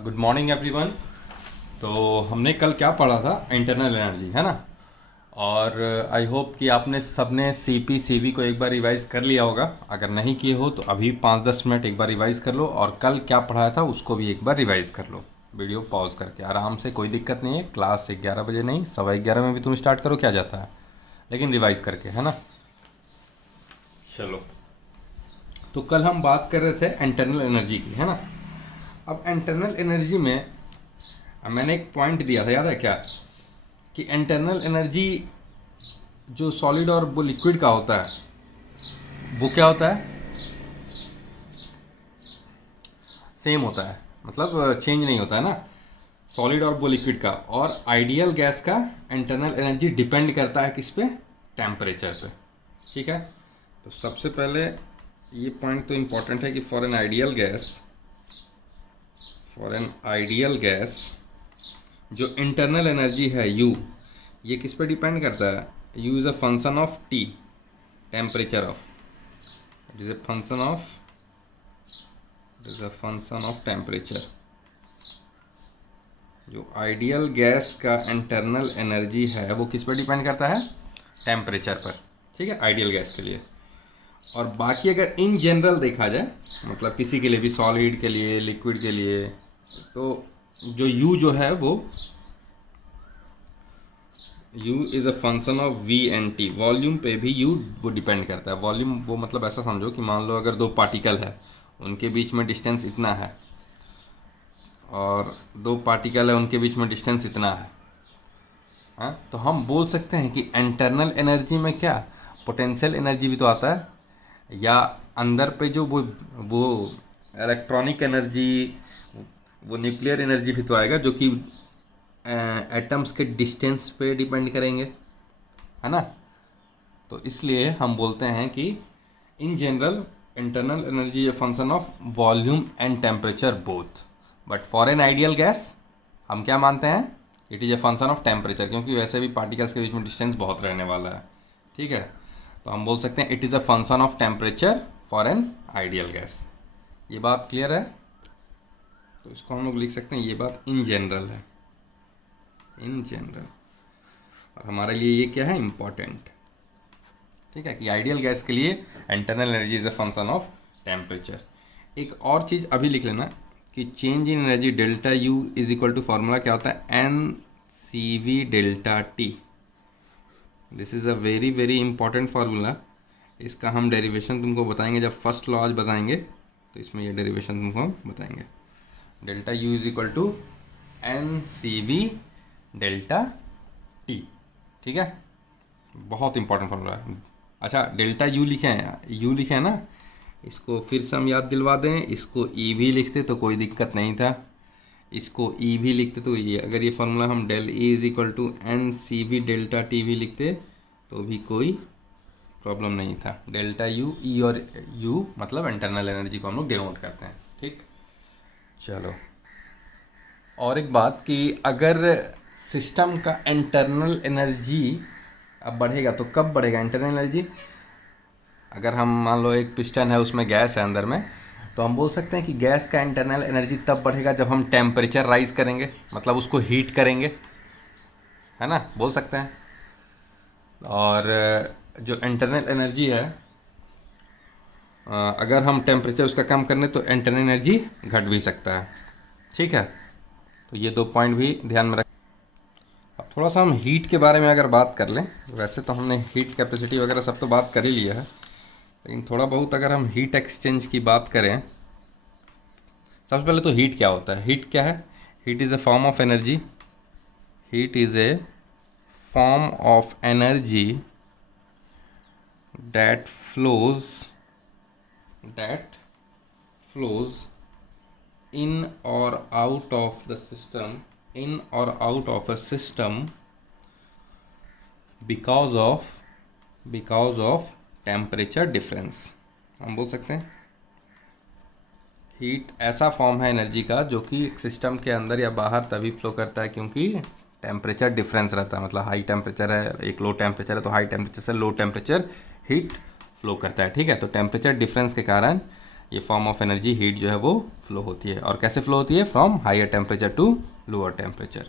Good morning everyone. तो हमने कल क्या पढ़ा था, इंटरनल एनर्जी, है ना। और आई होप कि आपने सबने सीपी सीवी को एक बार रिवाइज कर लिया होगा। अगर नहीं किए हो तो अभी 5-10 मिनट एक बार रिवाइज कर लो, और कल क्या पढ़ाया था उसको भी एक बार रिवाइज कर लो, वीडियो पॉज करके आराम से। कोई दिक्कत नहीं है, क्लास 11 बजे नहीं 11:15 में भी तुम स्टार्ट करो, क्या जाता है, लेकिन रिवाइज करके, है ना। चलो, तो कल हम बात कर रहे थे इंटरनल एनर्जी की, है ना। अब इंटरनल एनर्जी में मैंने एक पॉइंट दिया था, याद है क्या, कि इंटरनल एनर्जी जो सॉलिड और वो लिक्विड का होता है वो क्या होता है, सेम होता है, मतलब चेंज नहीं होता है ना, सॉलिड और वो लिक्विड का। और आइडियल गैस का इंटरनल एनर्जी डिपेंड करता है किस पे, टेम्परेचर पे। ठीक है, तो सबसे पहले ये पॉइंट तो इम्पोर्टेंट है कि फॉर एन आइडियल गैस जो इंटरनल एनर्जी है U, ये किस पे डिपेंड करता है। U is a function of T, temperature of, it is a function of temperature. जो आइडियल गैस का इंटरनल एनर्जी है वो किस पर डिपेंड करता है, टेम्परेचर पर। ठीक है, आइडियल गैस के लिए। और बाकी अगर इन जनरल देखा जाए, मतलब किसी के लिए भी, सॉलिड के लिए, लिक्विड के लिए, तो जो U जो है वो U is a function of V and T। Volume पे भी U वो डिपेंड करता है। वॉल्यूम वो मतलब ऐसा समझो कि मान लो अगर दो पार्टिकल है, उनके बीच में डिस्टेंस इतना है, और दो पार्टिकल है उनके बीच में डिस्टेंस इतना है, हाँ, तो हम बोल सकते हैं कि इंटरनल एनर्जी में क्या, पोटेंशियल एनर्जी भी तो आता है, या अंदर पे जो वो इलेक्ट्रॉनिक एनर्जी, वो न्यूक्लियर एनर्जी भी तो आएगा, जो कि एटम्स के डिस्टेंस पे डिपेंड करेंगे, है ना। तो इसलिए हम बोलते हैं कि in general internal energy a function of volume and temperature both, but for an ideal gas हम क्या मानते हैं, it is a function of temperature, क्योंकि वैसे भी पार्टिकल्स के बीच में डिस्टेंस बहुत रहने वाला है। ठीक है, तो हम बोल सकते हैं it is a function of temperature for an ideal gas. ये बात क्लियर है, तो इसको हम लोग लिख सकते हैं, ये बात इन जनरल है, इन जनरल। और हमारे लिए ये क्या है, इम्पॉर्टेंट। ठीक है, कि आइडियल गैस के लिए internal energy is a function of temperature. एक और चीज़ अभी लिख लेना कि change in energy delta U is equal to, formula क्या होता है, NCV delta T। This is a very very important formula. इसका हम डेरिवेशन तुमको बताएंगे जब फर्स्ट लॉ आज बताएंगे, तो इसमें ये डेरिवेशन तुमको बताएंगे। Delta U is equal to NCV delta T। ठीक है, बहुत इंपॉर्टेंट फार्मूला है। अच्छा, डेल्टा U लिखे हैं ना, इसको फिर से हम याद दिलवा दें। इसको E भी लिखते तो कोई दिक्कत नहीं था, इसको E भी लिखते तो ये, अगर ये फार्मूला हम del E is equal to NCV delta T भी लिखते तो भी कोई प्रॉब्लम नहीं था। डेल्टा U, E और U मतलब इंटरनल एनर्जी को हम लोग डिनोट करते हैं। ठीक, चलो, और एक बात कि अगर सिस्टम का इंटरनल एनर्जी अब बढ़ेगा तो कब बढ़ेगा इंटरनल एनर्जी। अगर हम मान लो एक पिस्टन है, उसमें गैस है अंदर में, तो हम बोल सकते हैं कि गैस का इंटरनल एनर्जी तब बढ़ेगा जब हम टेम्परेचर राइज करेंगे, मतलब उसको हीट करेंगे, है ना, बोल सकते हैं। और जो इंटरनल एनर्जी है, अगर हम टेम्परेचर उसका कम करने तो इंटरनल एनर्जी घट भी सकता है। ठीक है, तो ये दो पॉइंट भी ध्यान में रख। अब थोड़ा सा हम हीट के बारे में अगर बात कर लें, वैसे तो हमने हीट कैपेसिटी वगैरह सब तो बात कर ही लिया है, लेकिन थोड़ा बहुत अगर हम हीट एक्सचेंज की बात करें, सबसे पहले तो हीट क्या होता है। हीट क्या है, heat is a form of energy, heat is a form of energy that flows in or out of the system, in or out of a system because of temperature difference। हम बोल सकते हैं heat ऐसा form है energy का जो कि एक सिस्टम के अंदर या बाहर तभी फ्लो करता है क्योंकि टेम्परेचर डिफरेंस रहता है। मतलब हाई टेम्परेचर है, एक लो टेम्परेचर है, तो हाई टेम्परेचर से लो टेम्परेचर हीट फ्लो करता है। ठीक है, तो टेम्परेचर डिफरेंस के कारण ये फॉर्म ऑफ एनर्जी हीट जो है वो फ्लो होती है। और कैसे फ्लो होती है? From higher temperature to lower temperature.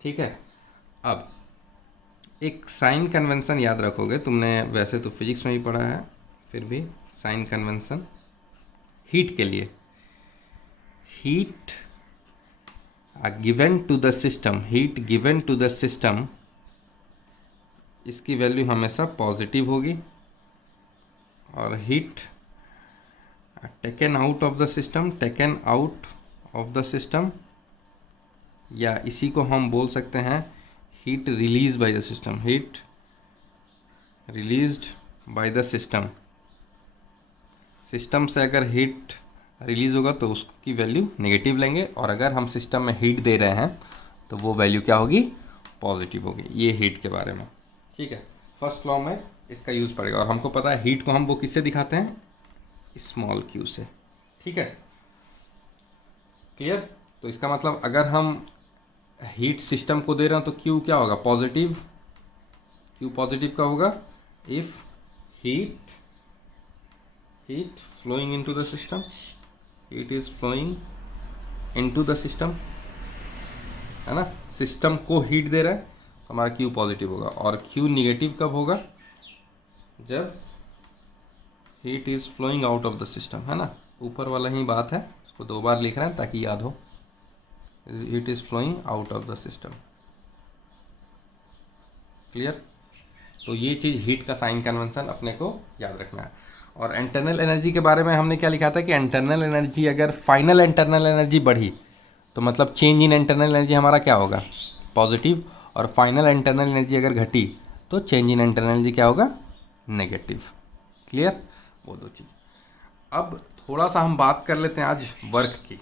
ठीक है, अब एक साइन कन्वेंशन याद रखोगे तुमने, वैसे तो फिजिक्स में ही पढ़ा है, फिर भी साइन कन्वेंशन हीट के लिए, heat given to the system, heat given to the system, इसकी वैल्यू हमेशा पॉजिटिव होगी, और heat taken out of the system, taken out of the system, या इसी को हम बोल सकते हैं heat release by the system, heat released by the system. System से अगर हीट रिलीज होगा तो उसकी वैल्यू नेगेटिव लेंगे, और अगर हम सिस्टम में हीट दे रहे हैं तो वो वैल्यू क्या होगी? पॉजिटिव होगी। ये हीट के बारे में। ठीक है, फर्स्ट लॉ में इसका यूज़ पड़ेगा। और हमको पता है हीट को हम वो किससे दिखाते हैं? स्मॉल क्यू से। ठीक है, क्लियर? तो इसका मतलब अगर हम हीट सिस्टम को दे रहे हैं तो क्यू क्या होगा? पॉजिटिव। क्यू पॉजिटिव का होगा if heat flowing into the system, heat is flowing into the system, है ना? सिस्टम को हीट दे रहा है तो हमारा क्यू पॉजिटिव होगा। और क्यू निगेटिव कब होगा? जब heat is flowing out of the system, है ना? ऊपर वाला ही बात है, उसको 2 बार लिख रहे हैं ताकि याद हो। Heat is flowing out of the system. Clear? तो ये चीज़ हीट का साइन कन्वेंशन अपने को याद रखना है। और इंटरनल एनर्जी के बारे में हमने क्या लिखा था कि इंटरनल एनर्जी, अगर फाइनल इंटरनल एनर्जी बढ़ी तो मतलब चेंज इन इंटरनल एनर्जी हमारा क्या होगा? पॉजिटिव। और फाइनल इंटरनल एनर्जी अगर घटी तो चेंज इन इंटरनल एनर्जी क्या होगा? नेगेटिव। क्लियर? वो 2 चीज़। अब थोड़ा सा हम बात कर लेते हैं आज वर्क की।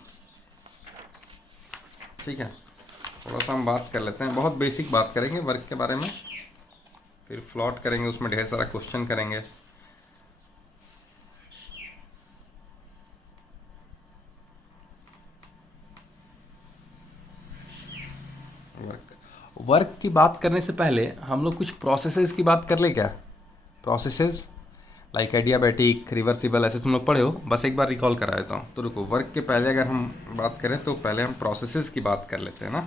ठीक है, थोड़ा सा हम बात कर लेते हैं, बहुत बेसिक बात करेंगे वर्क के बारे में, फिर फ्लॉट करेंगे, उसमें ढेर सारा क्वेश्चन करेंगे। वर्क की बात करने से पहले हम लोग कुछ प्रोसेसेस की बात कर ले क्या? प्रोसेसेस लाइक एडियाबैटिक, रिवर्सिबल, ऐसे तुम लोग पढ़े हो, बस एक बार रिकॉल करा देता हूँ। तो रुको, वर्क के पहले अगर हम बात करें तो पहले हम प्रोसेसेस की बात कर लेते हैं ना।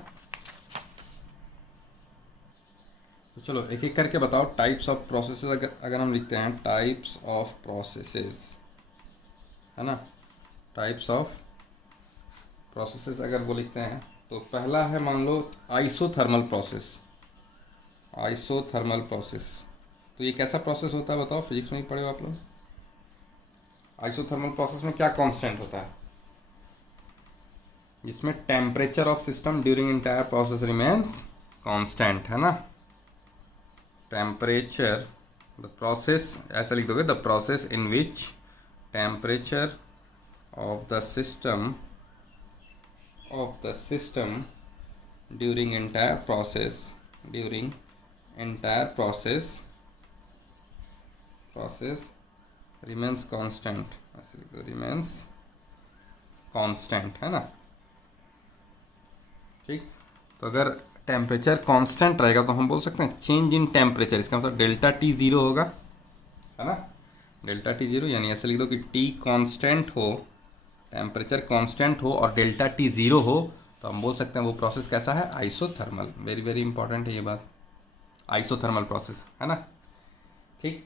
तो चलो एक एक करके बताओ टाइप्स ऑफ प्रोसेसेस। अगर हम लिखते हैं टाइप्स ऑफ प्रोसेसेस, है ना, टाइप्स ऑफ प्रोसेसेस अगर वो लिखते हैं तो पहला है, मान लो आइसोथर्मल प्रोसेस। आइसोथर्मल प्रोसेस, तो ये कैसा प्रोसेस होता है बताओ? फिजिक्स में ही पढ़े हो आप लोग। आइसोथर्मल प्रोसेस में क्या कांस्टेंट होता है? जिसमें temperature of system during entire process remains constant, है ना? टेम्परेचर, द प्रोसेस, ऐसा लिख दोगे, the process in which temperature of the system during entire process remains constant, ऐसे लिख दो, remains constant, है ना? ठीक, तो अगर टेम्परेचर कांस्टेंट रहेगा तो हम बोल सकते हैं चेंज इन टेम्परेचर, इसका मतलब डेल्टा टी 0 होगा, है ना? डेल्टा टी 0, यानी ऐसे लिख दो कि टी कांस्टेंट हो, टेम्परेचर कांस्टेंट हो और डेल्टा टी 0 हो, तो हम बोल सकते हैं वो प्रोसेस कैसा है? आइसोथर्मल। वेरी वेरी इंपॉर्टेंट है ये बात, आइसोथर्मल प्रोसेस, है ना? ठीक,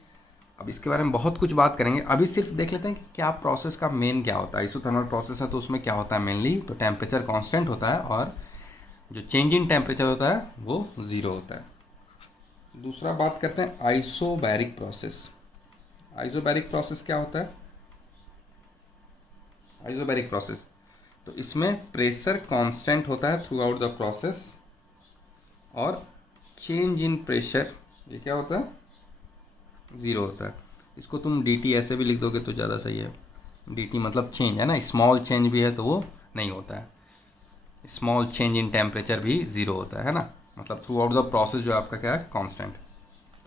अब इसके बारे में बहुत कुछ बात करेंगे, अभी सिर्फ देख लेते हैं कि क्या प्रोसेस का मेन क्या होता है। आइसोथर्मल प्रोसेस है तो उसमें क्या होता है मेनली? तो टेम्परेचर कांस्टेंट होता है और जो चेंज इन टेम्परेचर होता है वो 0 होता है। दूसरा बात करते हैं आइसोबैरिक प्रोसेस। आइसोबैरिक प्रोसेस क्या होता है? आइसोबैरिक प्रोसेस, तो इसमें प्रेशर कांस्टेंट होता है थ्रू आउट द प्रोसेस, और चेंज इन प्रेशर ये क्या होता है? 0 होता है। इसको तुम dt ऐसे भी लिख दोगे तो ज़्यादा सही है। dt मतलब चेंज, है ना? स्मॉल चेंज भी है तो वो नहीं होता है। स्मॉल चेंज इन टेम्परेचर भी 0 होता है ना? मतलब थ्रू आउट द प्रोसेस जो आपका क्या है? Constant.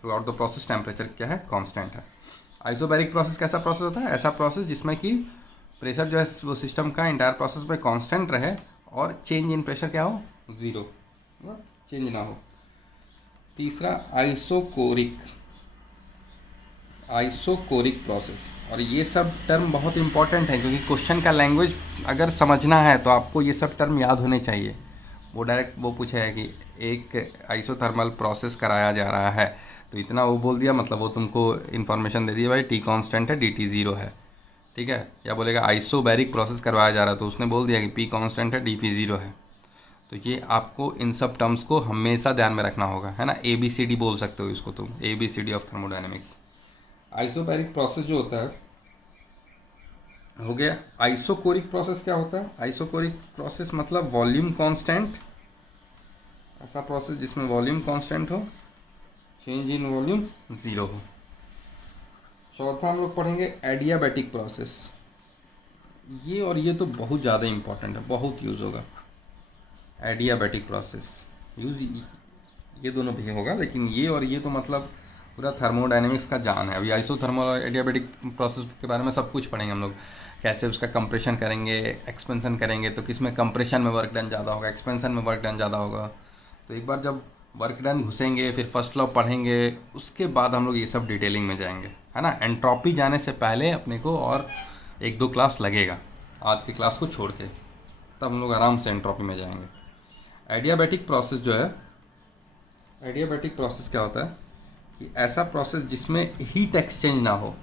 Through out the process temperature क्या है? कांस्टेंट है। आइसोबैरिक प्रोसेस कैसा प्रोसेस होता है? ऐसा प्रोसेस जिसमें कि प्रेशर जो है वो सिस्टम का इंटायर प्रोसेस पे कांस्टेंट रहे और चेंज इन प्रेशर क्या हो? 0, चेंज ना हो। तीसरा आइसोकोरिक। Isochoric process. और ये सब टर्म बहुत इंपॉर्टेंट है क्योंकि क्वेश्चन का लैंग्वेज अगर समझना है तो आपको ये सब टर्म याद होने चाहिए। वो डायरेक्ट वो पूछे है कि एक आइसोथर्मल प्रोसेस कराया जा रहा है, तो इतना वो बोल दिया, मतलब वो तुमको इन्फॉर्मेशन दे दिया भाई टी कांस्टेंट है, डी टी ज़ीरो है, ठीक है। या बोलेगा आइसोबैरिक प्रोसेस करवाया जा रहा है, तो उसने बोल दिया कि पी कांस्टेंट है, डी पी ज़ीरो है। तो ये आपको इन सब टर्म्स को हमेशा ध्यान में रखना होगा, है ना। ए बी सी डी बोल सकते हो इसको तुम, A B C D of thermodynamics. Isobaric process जो होता है हो गया। आइसोकोरिक प्रोसेस क्या होता है? आइसोकोरिक प्रोसेस मतलब वॉल्यूम कांस्टेंट, ऐसा प्रोसेस जिसमें वॉल्यूम कांस्टेंट हो, चेंज इन वॉल्यूम ज़ीरो हो। चौथा हम लोग पढ़ेंगे एडियाबैटिक प्रोसेस। ये और ये तो बहुत ज़्यादा इंपॉर्टेंट है, बहुत यूज़ होगा। एडियाबैटिक प्रोसेस यूज़ ये दोनों भी होगा, लेकिन ये और ये तो मतलब पूरा थर्मोडायनेमिक्स का जान है। अभी आइसोथर्मल और एडियाबैटिक प्रोसेस के बारे में सब कुछ पढ़ेंगे हम लोग, कैसे उसका कंप्रेशन करेंगे, एक्सपेंशन करेंगे, तो किस में कंप्रेशन में वर्क डन ज़्यादा होगा, एक्सपेंशन में वर्क डन ज़्यादा होगा। तो एक बार जब वर्क डन घुसेंगे, फिर फर्स्ट लॉ पढ़ेंगे, उसके बाद हम लोग ये सब डिटेलिंग में जाएंगे, है ना। एंट्रोपी जाने से पहले अपने को और एक दो क्लास लगेगा, आज की क्लास को छोड़ के, तब हम लोग आराम से एंट्रोपी में जाएंगे। एडियाबैटिक प्रोसेस जो है, एडियाबैटिक प्रोसेस क्या होता है कि ऐसा प्रोसेस जिसमें हीट एक्सचेंज ना हो,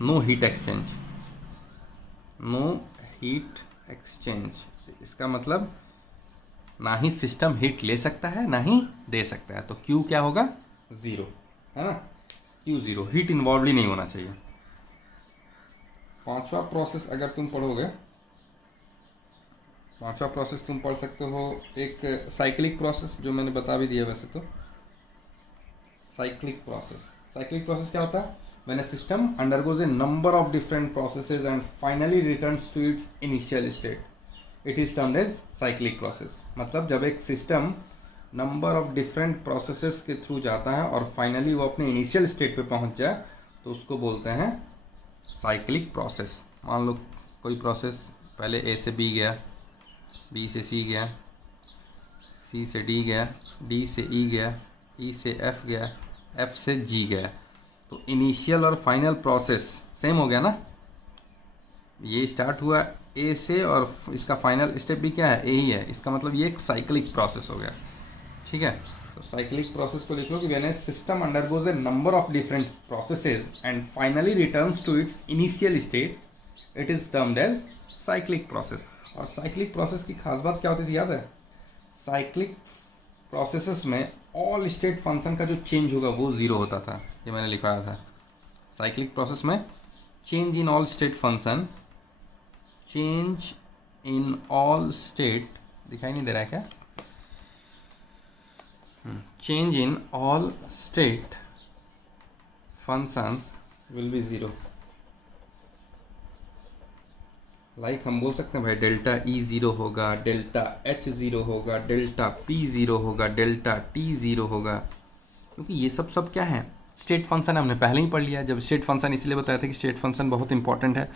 no heat exchange, no heat exchange. इसका मतलब ना ही सिस्टम हीट ले सकता है ना ही दे सकता है, तो Q क्या होगा? ज़ीरो, है ना। Q ज़ीरो, हीट इन्वॉल्व ही नहीं होना चाहिए। पांचवा प्रोसेस अगर तुम पढ़ोगे, पांचवा प्रोसेस तुम पढ़ सकते हो एक साइक्लिक प्रोसेस, जो मैंने बता भी दिया वैसे तो। साइक्लिक प्रोसेस, साइक्लिक प्रोसेस क्या होता है? When a system undergoes a number of different processes and finally returns to its initial state, it is termed as cyclic process. मतलब जब एक system number of different processes के through जाता है और फाइनली वो अपने इनिशियल स्टेट पे पहुंच जाए, तो उसको बोलते हैं साइक्लिक प्रोसेस। मान लो कोई प्रोसेस पहले ए से बी गया, बी से सी गया, सी से डी गया, डी से ई गया, ई से एफ गया, एफ से जी गया, तो इनिशियल और फाइनल प्रोसेस सेम हो गया ना। ये स्टार्ट हुआ ए से और इसका फाइनल स्टेप भी क्या है? ए ही है। इसका मतलब ये एक साइक्लिक प्रोसेस हो गया, ठीक है। तो साइक्लिक प्रोसेस को लिख लो कि when a system undergoes a number of different processes and finally returns to its initial state, it is termed as cyclic process. और साइक्लिक प्रोसेस की खास बात क्या होती थी याद है? साइक्लिक प्रोसेसेस में ऑल स्टेट फंक्शन का जो चेंज होगा वो ज़ीरो होता था, ये मैंने लिखवाया था। साइक्लिक प्रोसेस में change in all state function, change in all state, दिखाई नहीं दे रहा है क्या? Change in all state functions will be zero. Like हम बोल सकते हैं भाई डेल्टा ई ज़ीरो होगा, डेल्टा एच ज़ीरो होगा, डेल्टा पी ज़ीरो होगा, डेल्टा टी ज़ीरो होगा, क्योंकि ये सब क्या है? स्टेट फंक्शन हमने पहले ही पढ़ लिया। जब स्टेट फंक्शन इसलिए बताया था कि स्टेट फंक्शन बहुत इंपॉर्टेंट है,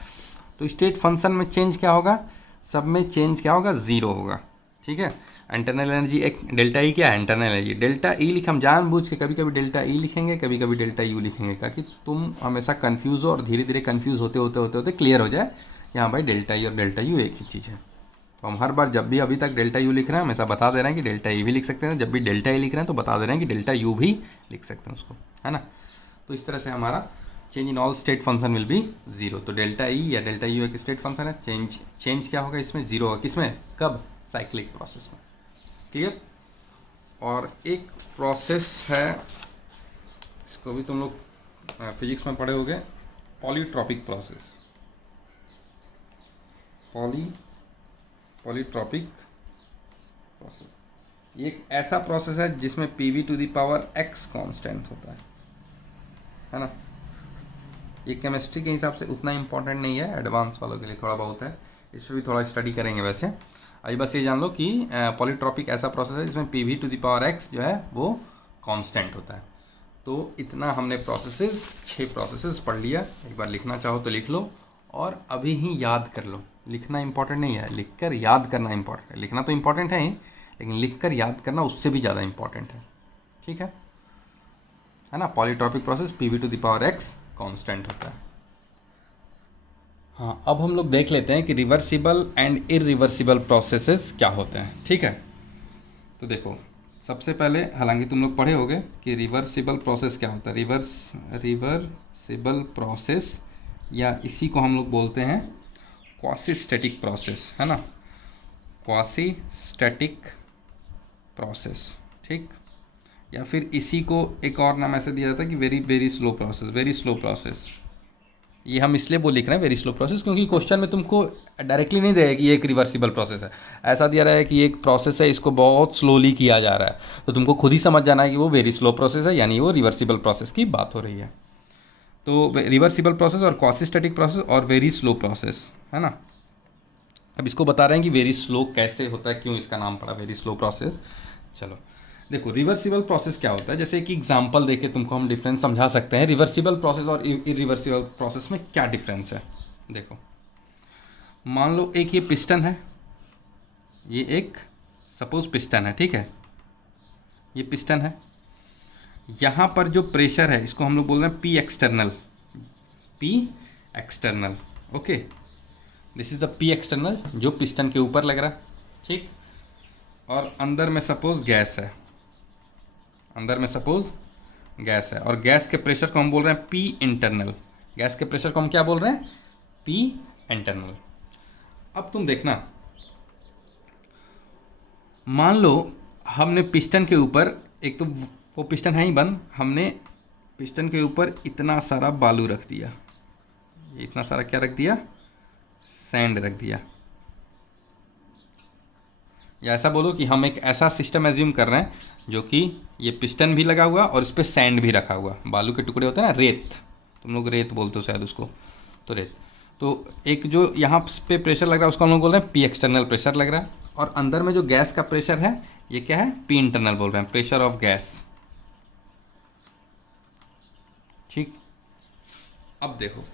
तो स्टेट फंक्शन में चेंज क्या होगा? सब में चेंज क्या होगा? ज़ीरो होगा, ठीक है। इंटरनल एनर्जी एक डेल्टा ई क्या है? Internal energy. डेल्टा ई लिख हम जानबूझ के कभी कभी डेल्टा ई लिखेंगे, कभी कभी डेल्टा यू लिखेंगे, ताकि तुम हमेशा कन्फ्यूज़ हो और धीरे धीरे कन्फ्यूज़ होते होते होते होते क्लियर हो जाए कि हाँ भाई डेल्टा ई और डेल्टा यू एक ही चीज़ है। तो हम हर बार जब भी अभी तक डेल्टा यू लिख रहे हैं हमेशा बता दे रहे हैं कि डेल्टा ई भी लिख सकते हैं, जब भी डेल्टा ई लिख रहे हैं तो बता दे रहे हैं कि डेल्टा यू भी लिख सकते हैं उसको, है ना। तो इस तरह से हमारा change in all state function will be zero. तो डेल्टा ई या डेल्टा यू एक स्टेट फंक्शन है, चेंज क्या होगा इसमें? ज़ीरो होगा। किसमें? कब? साइक्लिक प्रोसेस में। क्लियर। और एक प्रोसेस है, इसको भी तुम लोग फिजिक्स में पढ़े होगे, पॉलीट्रॉपिक प्रोसेस। पॉलीट्रॉपिक प्रोसेस ये एक ऐसा प्रोसेस है जिसमें P to the power X constant होता है ना। ये केमिस्ट्री के हिसाब से उतना इंपॉर्टेंट नहीं है, एडवांस वालों के लिए थोड़ा बहुत है, इस पर भी थोड़ा स्टडी करेंगे वैसे। अभी बस ये जान लो कि पॉलीट्रॉपिक ऐसा प्रोसेस है जिसमें P to the power X जो है वो कांस्टेंट होता है। तो इतना हमने प्रोसेसेस, 6 प्रोसेसेस पढ़ लिया। एक बार लिखना चाहो तो लिख लो और अभी ही याद कर लो। लिखना इंपॉर्टेंट नहीं है, लिखकर याद करना इंपॉर्टेंट है। लिखना तो इंपॉर्टेंट है ही, लेकिन लिखकर याद करना उससे भी ज़्यादा इंपॉर्टेंट है, ठीक है ना। Polytropic process P to the power X constant होता है। हाँ, अब हम लोग देख लेते हैं कि रिवर्सिबल एंड इरिवर्सिबल प्रोसेसेस क्या होते हैं। ठीक है, तो देखो सबसे पहले, हालांकि तुम लोग पढ़े होगे कि रिवर्सिबल प्रोसेस क्या होता है। रिवर्सिबल प्रोसेस, या इसी को हम लोग बोलते हैं क्वासी स्टैटिक प्रोसेस, है ना, क्वासी स्टैटिक प्रोसेस। ठीक, या फिर इसी को एक और नाम ऐसे दिया जाता है कि very very slow process, very slow process. ये हम इसलिए वो लिख रहे हैं वेरी स्लो प्रोसेस क्योंकि क्वेश्चन में तुमको डायरेक्टली नहीं देगा कि ये एक रिवर्सिबल प्रोसेस है, ऐसा दिया रहा है कि ये एक प्रोसेस है, इसको बहुत स्लोली किया जा रहा है, तो तुमको खुद ही समझ जाना है कि वो वेरी स्लो प्रोसेस है, यानी वो रिवर्सिबल प्रोसेस की बात हो रही है। तो रिवर्सिबल प्रोसेस और क्वासी स्टैटिक प्रोसेस और वेरी स्लो प्रोसेस, है ना। अब इसको बता रहे हैं कि वेरी स्लो कैसे होता है, क्यों इसका नाम पड़ा वेरी स्लो प्रोसेस। चलो देखो, रिवर्सिबल प्रोसेस क्या होता है, जैसे एक एग्जांपल देके तुमको हम डिफरेंस समझा सकते हैं रिवर्सिबल प्रोसेस और इरिवर्सिबल प्रोसेस में क्या डिफरेंस है। देखो, मान लो एक ये पिस्टन है, ये एक सपोज पिस्टन है, ठीक है, ये पिस्टन है, यहाँ पर जो प्रेशर है इसको हम लोग बोल रहे हैं P external, P external, okay, this is the P external जो पिस्टन के ऊपर लग रहा है, ठीक। और अंदर में सपोज गैस है, अंदर में सपोज गैस है, और गैस के प्रेशर को हम बोल रहे हैं पी इंटरनल, गैस के प्रेशर को हम क्या बोल रहे हैं, पी इंटरनल। अब तुम देखना, मान लो हमने पिस्टन के ऊपर, एक तो वो पिस्टन है ही बंद, हमने पिस्टन के ऊपर इतना सारा बालू रख दिया, ये इतना सारा क्या रख दिया, सैंड रख दिया, या ऐसा बोलो कि हम एक ऐसा सिस्टम एज्यूम कर रहे हैं जो कि ये पिस्टन भी लगा हुआ और इस पर सैंड भी रखा हुआ, बालू के टुकड़े होते हैं ना, रेत, तुम लोग रेत बोलते हो शायद उसको, तो रेत, तो एक जो यहाँ पे प्रेशर लग रहा है उसको हम लोग बोल रहे हैं पी एक्सटर्नल प्रेशर लग रहा है, और अंदर में जो गैस का प्रेशर है ये क्या है, पी इंटरनल बोल रहे हैं, प्रेशर ऑफ गैस। ठीक, अब देखो,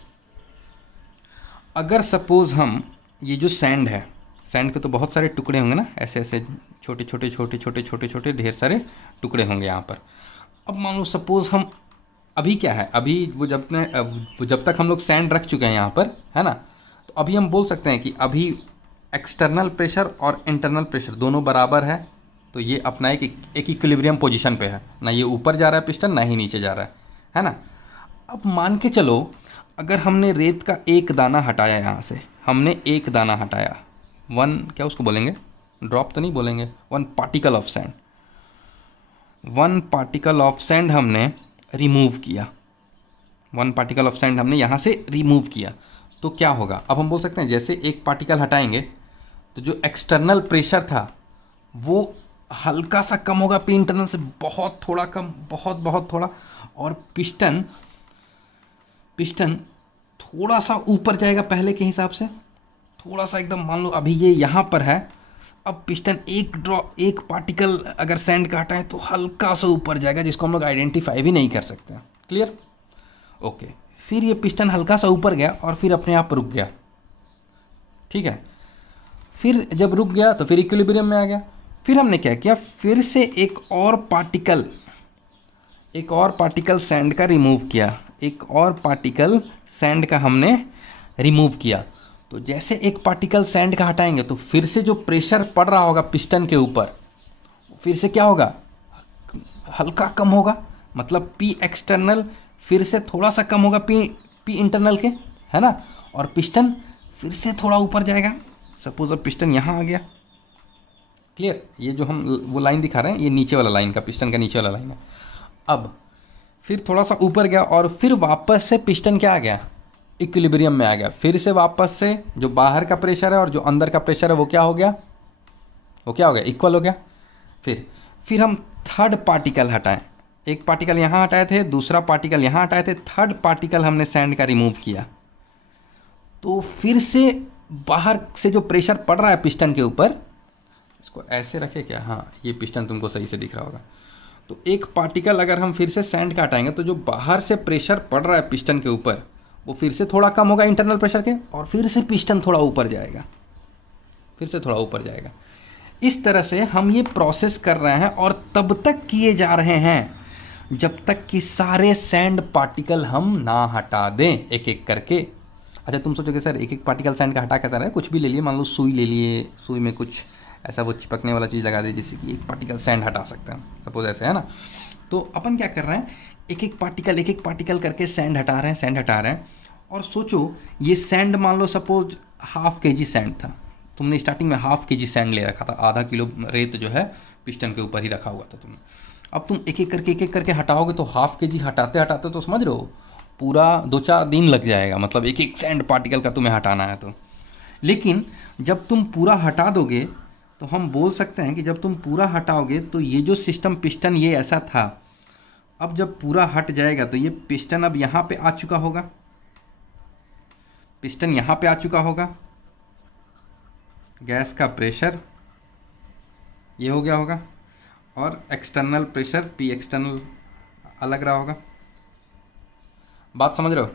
अगर सपोज हम ये जो सैंड है, सैंड के तो बहुत सारे टुकड़े होंगे ना, ऐसे ऐसे छोटे छोटे छोटे छोटे छोटे छोटे ढेर सारे टुकड़े होंगे यहाँ पर। अब मान लो सपोज हम अभी क्या है, अभी वो जब तक हम लोग सैंड रख चुके हैं यहाँ पर, है ना, तो अभी हम बोल सकते हैं कि अभी एक्सटर्नल प्रेशर और इंटरनल प्रेशर दोनों बराबर है, तो ये अपना एक इक्विलिब्रियम पोजीशन पे है, ना ये ऊपर जा रहा है पिस्टन, ना ही नीचे जा रहा है ना। अब मान के चलो अगर हमने रेत का एक दाना हटाया, यहाँ से हमने एक दाना हटाया, वन, क्या उसको बोलेंगे, ड्रॉप तो नहीं बोलेंगे, one particle of sand, one particle of sand हमने रिमूव किया, वन पार्टिकल ऑफ सैंड हमने यहाँ से रिमूव किया, तो क्या होगा, अब हम बोल सकते हैं जैसे एक पार्टिकल हटाएंगे तो जो एक्सटर्नल प्रेशर था वो हल्का सा कम होगा, पी इंटरनल से बहुत थोड़ा कम, बहुत बहुत थोड़ा, और पिस्टन थोड़ा सा ऊपर जाएगा पहले के हिसाब से, थोड़ा सा एकदम, मान लो अभी ये यहाँ पर है, अब पिस्टन एक पार्टिकल अगर सैंड का हटाएं तो हल्का सा ऊपर जाएगा, जिसको हम लोग आइडेंटिफाई भी नहीं कर सकते। Clear, okay. फिर ये पिस्टन हल्का सा ऊपर गया और फिर अपने आप रुक गया, ठीक है। फिर जब रुक गया तो फिर इक्विलिब्रियम में आ गया, फिर हमने क्या किया, फिर से एक और पार्टिकल सैंड का रिमूव किया, एक और पार्टिकल सैंड का हमने रिमूव किया, तो जैसे एक पार्टिकल सैंड का हटाएंगे तो फिर से जो प्रेशर पड़ रहा होगा पिस्टन के ऊपर, फिर से क्या होगा, हल्का कम होगा, मतलब पी एक्सटर्नल फिर से थोड़ा सा कम होगा पी इंटरनल के, है ना, और पिस्टन फिर से थोड़ा ऊपर जाएगा, सपोज अब पिस्टन यहाँ आ गया। क्लियर, ये जो हम वो लाइन दिखा रहे हैं ये नीचे वाला लाइन का, पिस्टन का नीचे वाला लाइन है। अब फिर थोड़ा सा ऊपर गया और फिर वापस से पिस्टन क्या आ गया, इक्विलिब्रियम में आ गया, फिर से वापस से जो बाहर का प्रेशर है और जो अंदर का प्रेशर है वो क्या हो गया, इक्वल हो गया। फिर हम थर्ड पार्टिकल हटाएं, एक पार्टिकल यहाँ हटाए थे, दूसरा पार्टिकल यहाँ हटाए थे, थर्ड पार्टिकल हमने सैंड का रिमूव किया, तो फिर से बाहर से जो प्रेशर पड़ रहा है पिस्टन के ऊपर, इसको ऐसे रखे क्या, हाँ ये पिस्टन तुमको सही से दिख रहा होगा, तो एक पार्टिकल अगर हम फिर से सैंड का हटाएंगे तो जो बाहर से प्रेशर पड़ रहा है पिस्टन के ऊपर वो फिर से थोड़ा कम होगा इंटरनल प्रेशर के, और फिर से पिस्टन थोड़ा ऊपर जाएगा, फिर से थोड़ा ऊपर जाएगा। इस तरह से हम ये प्रोसेस कर रहे हैं और तब तक किए जा रहे हैं जब तक कि सारे सैंड पार्टिकल हम ना हटा दें एक एक करके। अच्छा तुम सोचोगे सर एक एक पार्टिकल सैंड का हटा कैसा रहा है, कुछ भी ले लिए, मान लो सुई ले लिए, सुई में कुछ ऐसा वो चिपकने वाला चीज़ लगा दी जिससे कि एक पार्टिकल सैंड हटा सकते हैं, सपोज ऐसे है ना। तो अपन क्या कर रहे हैं, एक एक पार्टिकल करके सैंड हटा रहे हैं। और सोचो ये सैंड मान लो सपोज ½ kg सैंड था, तुमने स्टार्टिंग में ½ kg सैंड ले रखा था, आधा किलो रेत जो है पिस्टन के ऊपर ही रखा हुआ था तुमने। अब तुम एक एक करके हटाओगे तो ½ kg हटाते हटाते तो समझ रहे हो पूरा 2-4 दिन लग जाएगा, मतलब एक एक सैंड पार्टिकल का तुम्हें हटाना है तो। लेकिन जब तुम पूरा हटा दोगे तो हम बोल सकते हैं कि जब तुम पूरा हटाओगे तो ये जो सिस्टम पिस्टन ये ऐसा था, अब जब पूरा हट जाएगा तो ये पिस्टन अब यहाँ पे आ चुका होगा, पिस्टन यहाँ पे आ चुका होगा, गैस का प्रेशर ये हो गया होगा और एक्सटर्नल प्रेशर पी एक्सटर्नल अलग रहा होगा। बात समझ रहे हो?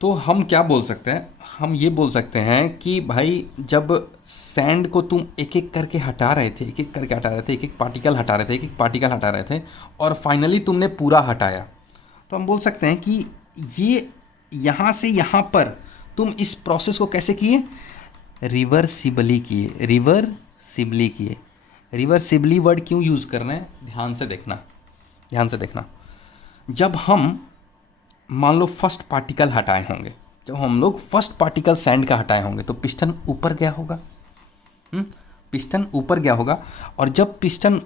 तो हम क्या बोल सकते हैं, हम ये बोल सकते हैं कि भाई जब सैंड को तुम एक एक करके हटा रहे थे, एक एक करके हटा रहे थे, एक एक पार्टिकल हटा रहे थे, एक एक पार्टिकल हटा रहे थे और फाइनली तुमने पूरा हटाया, तो हम बोल सकते हैं कि ये यहाँ से यहाँ पर तुम इस प्रोसेस को कैसे किए, रिवर्सिबली किए, रिवर्सिबली किए। रिवर्सिबली वर्ड क्यों यूज़ कर रहे हैं, ध्यान से देखना। जब हम मान लो फर्स्ट पार्टिकल हटाए होंगे, जब हम लोग फर्स्ट पार्टिकल सैंड का हटाए होंगे तो पिस्टन ऊपर गया होगा, पिस्टन ऊपर गया होगा। और जब पिस्टन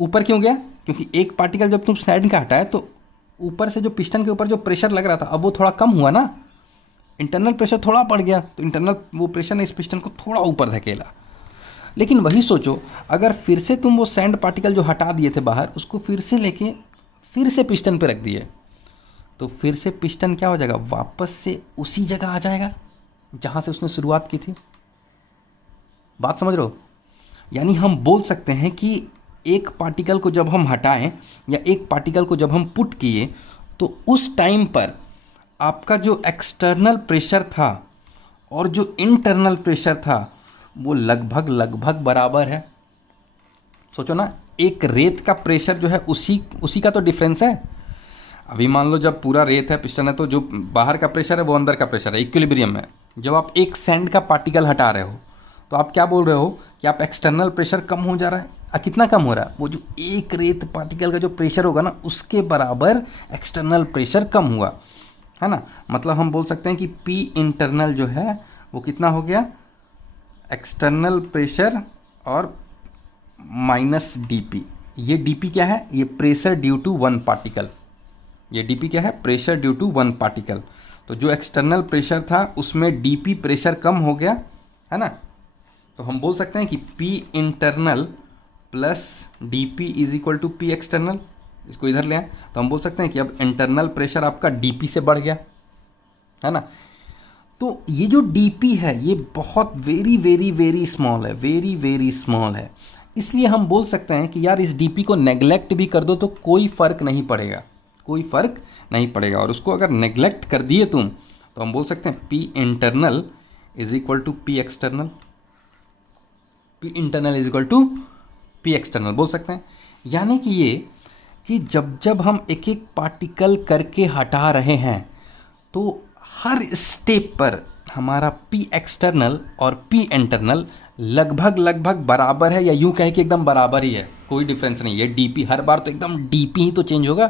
ऊपर क्यों गया, क्योंकि एक पार्टिकल जब तुम सैंड का हटाए तो ऊपर से जो पिस्टन के ऊपर जो प्रेशर लग रहा था अब वो थोड़ा कम हुआ ना, इंटरनल प्रेशर थोड़ा बढ़ गया, तो इंटरनल वो प्रेशर ने इस पिस्टन को थोड़ा ऊपर धकेला। लेकिन वही सोचो अगर फिर से तुम वो सैंड पार्टिकल जो हटा दिए थे बाहर उसको फिर से लेके फिर से पिस्टन पे रख दिए, तो फिर से पिस्टन क्या हो जाएगा, वापस से उसी जगह आ जाएगा जहाँ से उसने शुरुआत की थी। बात समझ रहे हो? यानी हम बोल सकते हैं कि एक पार्टिकल को जब हम हटाएं या एक पार्टिकल को जब हम पुट किए तो उस टाइम पर आपका जो एक्सटर्नल प्रेशर था और जो इंटरनल प्रेशर था वो लगभग बराबर है। सोचो ना, एक रेत का प्रेशर जो है उसी का तो डिफरेंस है। अभी मान लो जब पूरा रेत है, पिस्टन है, तो जो बाहर का प्रेशर है वो अंदर का प्रेशर है, इक्विलिब्रियम में। जब आप एक सैंड का पार्टिकल हटा रहे हो तो आप क्या बोल रहे हो कि आप एक्सटर्नल प्रेशर कम हो जा रहा है। कितना कम हो रहा है, वो जो एक रेत पार्टिकल का जो प्रेशर होगा ना उसके बराबर एक्सटर्नल प्रेशर कम हुआ है ना। मतलब हम बोल सकते हैं कि पी इंटरनल जो है वो कितना हो गया, एक्सटर्नल प्रेशर और माइनस डीपी। ये डीपी क्या है, ये pressure due to one particle. ये डीपी क्या है, pressure due to one particle. तो जो एक्सटर्नल प्रेशर था उसमें डीपी प्रेशर कम हो गया है ना। तो हम बोल सकते हैं कि P internal plus DP is equal to P external. इसको इधर ले आए तो हम बोल सकते हैं कि अब इंटरनल प्रेशर आपका डीपी से बढ़ गया है ना। तो ये जो डीपी है ये बहुत वेरी स्मॉल है, वेरी स्मॉल है। इसलिए हम बोल सकते हैं कि यार इस डीपी को नेग्लेक्ट भी कर दो तो कोई फ़र्क नहीं पड़ेगा, कोई फ़र्क नहीं पड़ेगा। और उसको अगर नेग्लेक्ट कर दिए तुम तो हम बोल सकते हैं P internal is equal to P external, P internal is equal to P external बोल सकते हैं। यानी कि ये कि जब हम एक एक पार्टिकल करके हटा रहे हैं तो हर स्टेप पर हमारा पी एक्सटर्नल और पी इंटरनल लगभग बराबर है, या यूँ कहे कि एकदम बराबर ही है, कोई डिफरेंस नहीं है। डीपी हर बार तो एकदम डीपी ही तो चेंज होगा।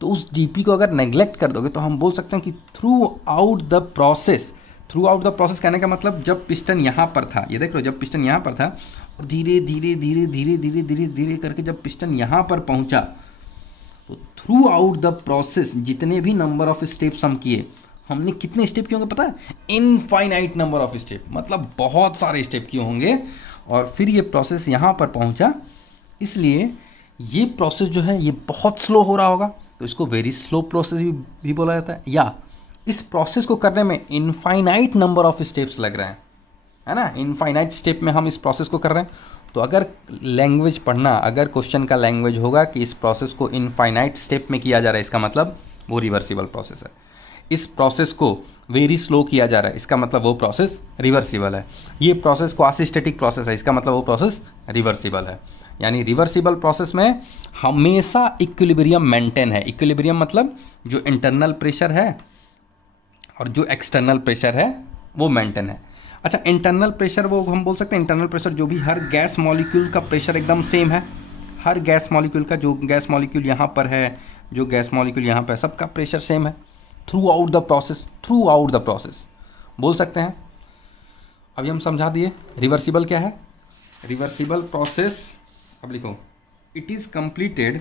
तो उस डीपी को अगर नेग्लेक्ट कर दोगे तो हम बोल सकते हैं कि थ्रू आउट द प्रोसेस कहने का मतलब जब पिस्टन यहाँ पर था, ये देख लो, जब पिस्टन यहाँ पर था और धीरे करके जब पिस्टन यहाँ पर पहुँचा तो थ्रू आउट द प्रोसेस जितने भी नंबर ऑफ स्टेप्स हम किए, हमने कितने स्टेप किए होंगे पता है, इनफाइनाइट नंबर ऑफ स्टेप, मतलब बहुत सारे स्टेप किए होंगे और फिर ये प्रोसेस यहाँ पर पहुँचा। इसलिए ये प्रोसेस जो है ये बहुत स्लो हो रहा होगा, तो इसको वेरी स्लो प्रोसेस भी बोला जाता है। या इस प्रोसेस को करने में इनफाइनाइट नंबर ऑफ स्टेप्स लग रहे हैं, है ना, इनफाइनाइट स्टेप में हम इस प्रोसेस को कर रहे हैं। तो अगर लैंग्वेज पढ़ना, अगर क्वेश्चन का लैंग्वेज होगा कि इस प्रोसेस को इनफाइनाइट स्टेप में किया जा रहा है, इसका मतलब वो रिवर्सिबल प्रोसेस है। इस प्रोसेस को वेरी स्लो किया जा रहा है, इसका मतलब वो प्रोसेस रिवर्सिबल है। ये प्रोसेस क्वासी स्टैटिक प्रोसेस है, इसका मतलब वो प्रोसेस रिवर्सिबल है। यानी रिवर्सिबल प्रोसेस में हमेशा इक्विलिब्रियम मेंटेन है। इक्विलिब्रियम मतलब जो इंटरनल प्रेशर है और जो एक्सटर्नल प्रेशर है वो मेंटेन है। अच्छा, इंटरनल प्रेशर वो हम बोल सकते हैं, इंटरनल प्रेशर जो भी हर गैस मॉलिक्यूल का प्रेशर एकदम सेम है। हर गैस मॉलिक्यूल का, जो गैस मॉलिक्यूल यहाँ पर है, जो गैस मॉलिक्यूल यहाँ पर है, सबका प्रेशर सेम है थ्रू आउट द प्रोसेस बोल सकते हैं। अभी हम समझा दिए रिवर्सिबल क्या है। रिवर्सिबल प्रोसेस, अब लिखो, it is completed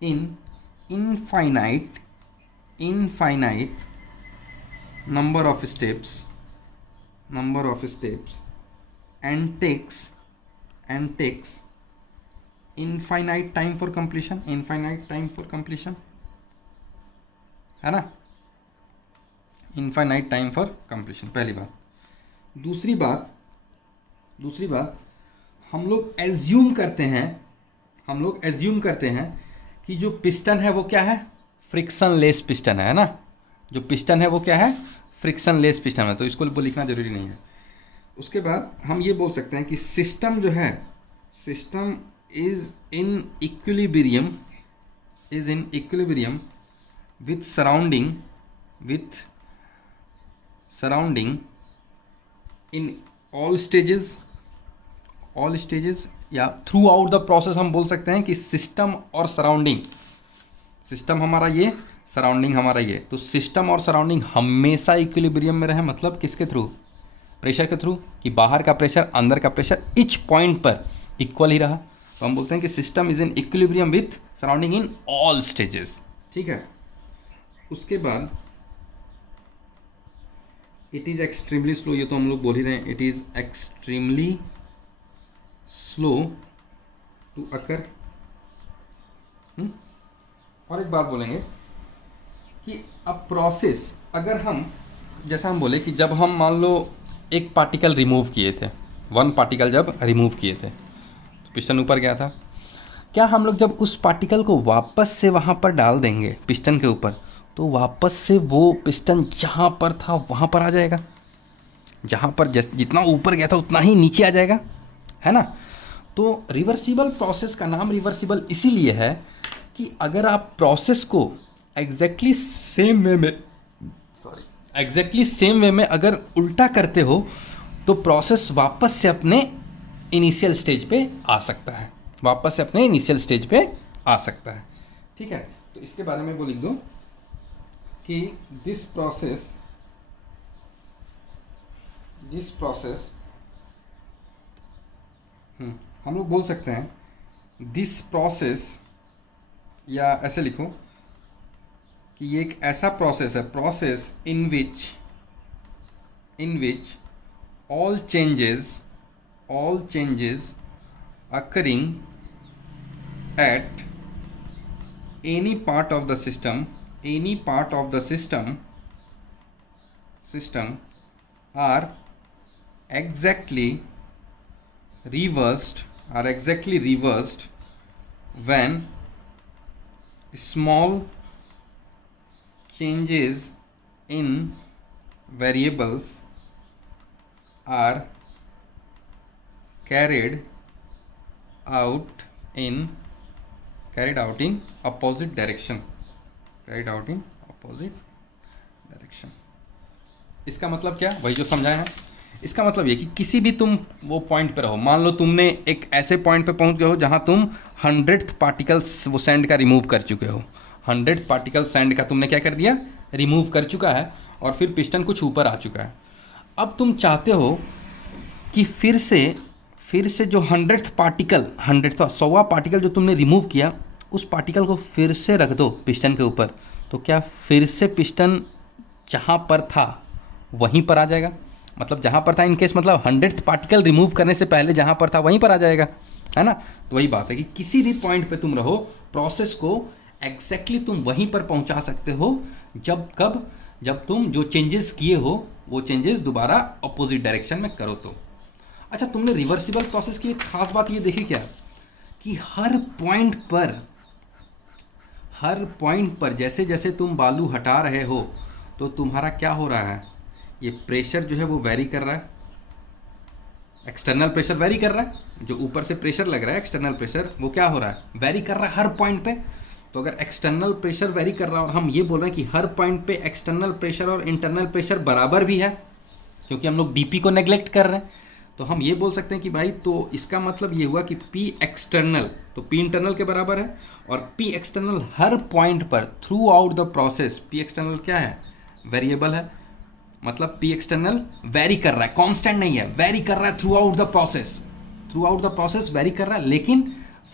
in infinite number of steps and takes infinite time for completion, है ना, infinite time for completion, पहली बात। दूसरी बात हम लोग एज्यूम करते हैं कि जो पिस्टन है वो क्या है, फ्रिक्शनलेस पिस्टन है ना। जो पिस्टन है वो क्या है, फ्रिक्शनलेस पिस्टन है, तो इसको लिखना जरूरी नहीं है। उसके बाद हम ये बोल सकते हैं कि सिस्टम जो है, system is in equilibrium with surrounding in all stages या थ्रू आउट द प्रोसेस। हम बोल सकते हैं कि सिस्टम और सराउंडिंग, सिस्टम हमारा ये, सराउंडिंग हमारा ये, तो सिस्टम और सराउंडिंग हमेशा इक्विलिब्रियम में रहे। मतलब किसके थ्रू, प्रेशर के थ्रू, कि बाहर का प्रेशर अंदर का प्रेशर इच पॉइंट पर इक्वल ही रहा। तो हम बोलते हैं कि system is in equilibrium with surrounding in all stages. ठीक है। उसके बाद इट इज़ एक्सट्रीमली स्लो, ये तो हम लोग बोल ही रहे हैं, it is extremely slow to occur. और एक बात बोलेंगे कि अब प्रोसेस, अगर हम, जैसा हम बोले कि जब हम मान लो एक पार्टिकल रिमूव किए थे, वन पार्टिकल जब रिमूव किए थे तो पिस्टन ऊपर गया था, क्या हम लोग जब उस पार्टिकल को वापस से वहाँ पर डाल देंगे पिस्टन के ऊपर, तो वापस से वो पिस्टन जहाँ पर था वहाँ पर आ जाएगा, जहाँ पर जितना ऊपर गया था उतना ही नीचे आ जाएगा, है ना। तो रिवर्सिबल प्रोसेस का नाम रिवर्सिबल इसीलिए है कि अगर आप प्रोसेस को एग्जैक्टली सेम वे में अगर उल्टा करते हो तो प्रोसेस वापस से अपने इनिशियल स्टेज पे आ सकता है, ठीक है। तो इसके बारे में वो लिख दो कि दिस प्रोसेस हम लोग बोल सकते हैं दिस प्रोसेस, या ऐसे लिखो कि ये एक ऐसा प्रोसेस है, process in which all changes occurring at any part of the system are exactly reversed when small changes in variables are carried out in opposite direction। इसका मतलब क्या, वही जो समझाया है। इसका मतलब ये कि किसी भी तुम वो पॉइंट पे रहो, मान लो तुमने एक ऐसे पॉइंट पे पहुंच गए हो जहां तुम 100th पार्टिकल्स वो सैंड का रिमूव कर चुके हो, 100th पार्टिकल सैंड का तुमने क्या कर दिया, रिमूव कर चुका है, और फिर पिस्टन कुछ ऊपर आ चुका है। अब तुम चाहते हो कि फिर से जो 100th पार्टिकल, 100वां पार्टिकल जो तुमने रिमूव किया, उस पार्टिकल को फिर से रख दो पिस्टन के ऊपर, तो क्या फिर से पिस्टन जहाँ पर था वहीं पर आ जाएगा। मतलब जहाँ पर था इन केस, मतलब 100th पार्टिकल रिमूव करने से पहले जहाँ पर था वहीं पर आ जाएगा, है ना। तो वही बात है कि किसी भी पॉइंट पे तुम रहो, प्रोसेस को एग्जैक्टली तुम वहीं पर पहुँचा सकते हो जब तुम जो चेंजेस किए हो वो चेंजेस दोबारा अपोजिट डायरेक्शन में करो तो। अच्छा, तुमने रिवर्सिबल प्रोसेस की एक खास बात ये देखी क्या, कि हर पॉइंट पर जैसे जैसे तुम बालू हटा रहे हो तो तुम्हारा क्या हो रहा है, ये प्रेशर जो है वो वेरी कर रहा है, एक्सटर्नल प्रेशर वेरी कर रहा है, जो ऊपर से प्रेशर लग रहा है एक्सटर्नल प्रेशर वो क्या हो रहा है, वेरी कर रहा है हर पॉइंट पे। तो अगर एक्सटर्नल प्रेशर वेरी कर रहा है और हम ये बोल रहे हैं कि हर पॉइंट पे एक्सटर्नल प्रेशर और इंटरनल प्रेशर बराबर भी है, क्योंकि हम लोग डीपी को नेग्लेक्ट कर रहे हैं, तो हम ये बोल सकते हैं कि भाई तो इसका मतलब ये हुआ कि पी एक्सटर्नल तो पी इंटरनल के बराबर है, और पी एक्सटर्नल हर पॉइंट पर through out the process, P external क्या है, वेरिएबल है, मतलब पी एक्सटर्नल वेरी कर रहा है, कांस्टेंट नहीं है, वेरी कर रहा है through out the process, through out the process very कर रहा है। लेकिन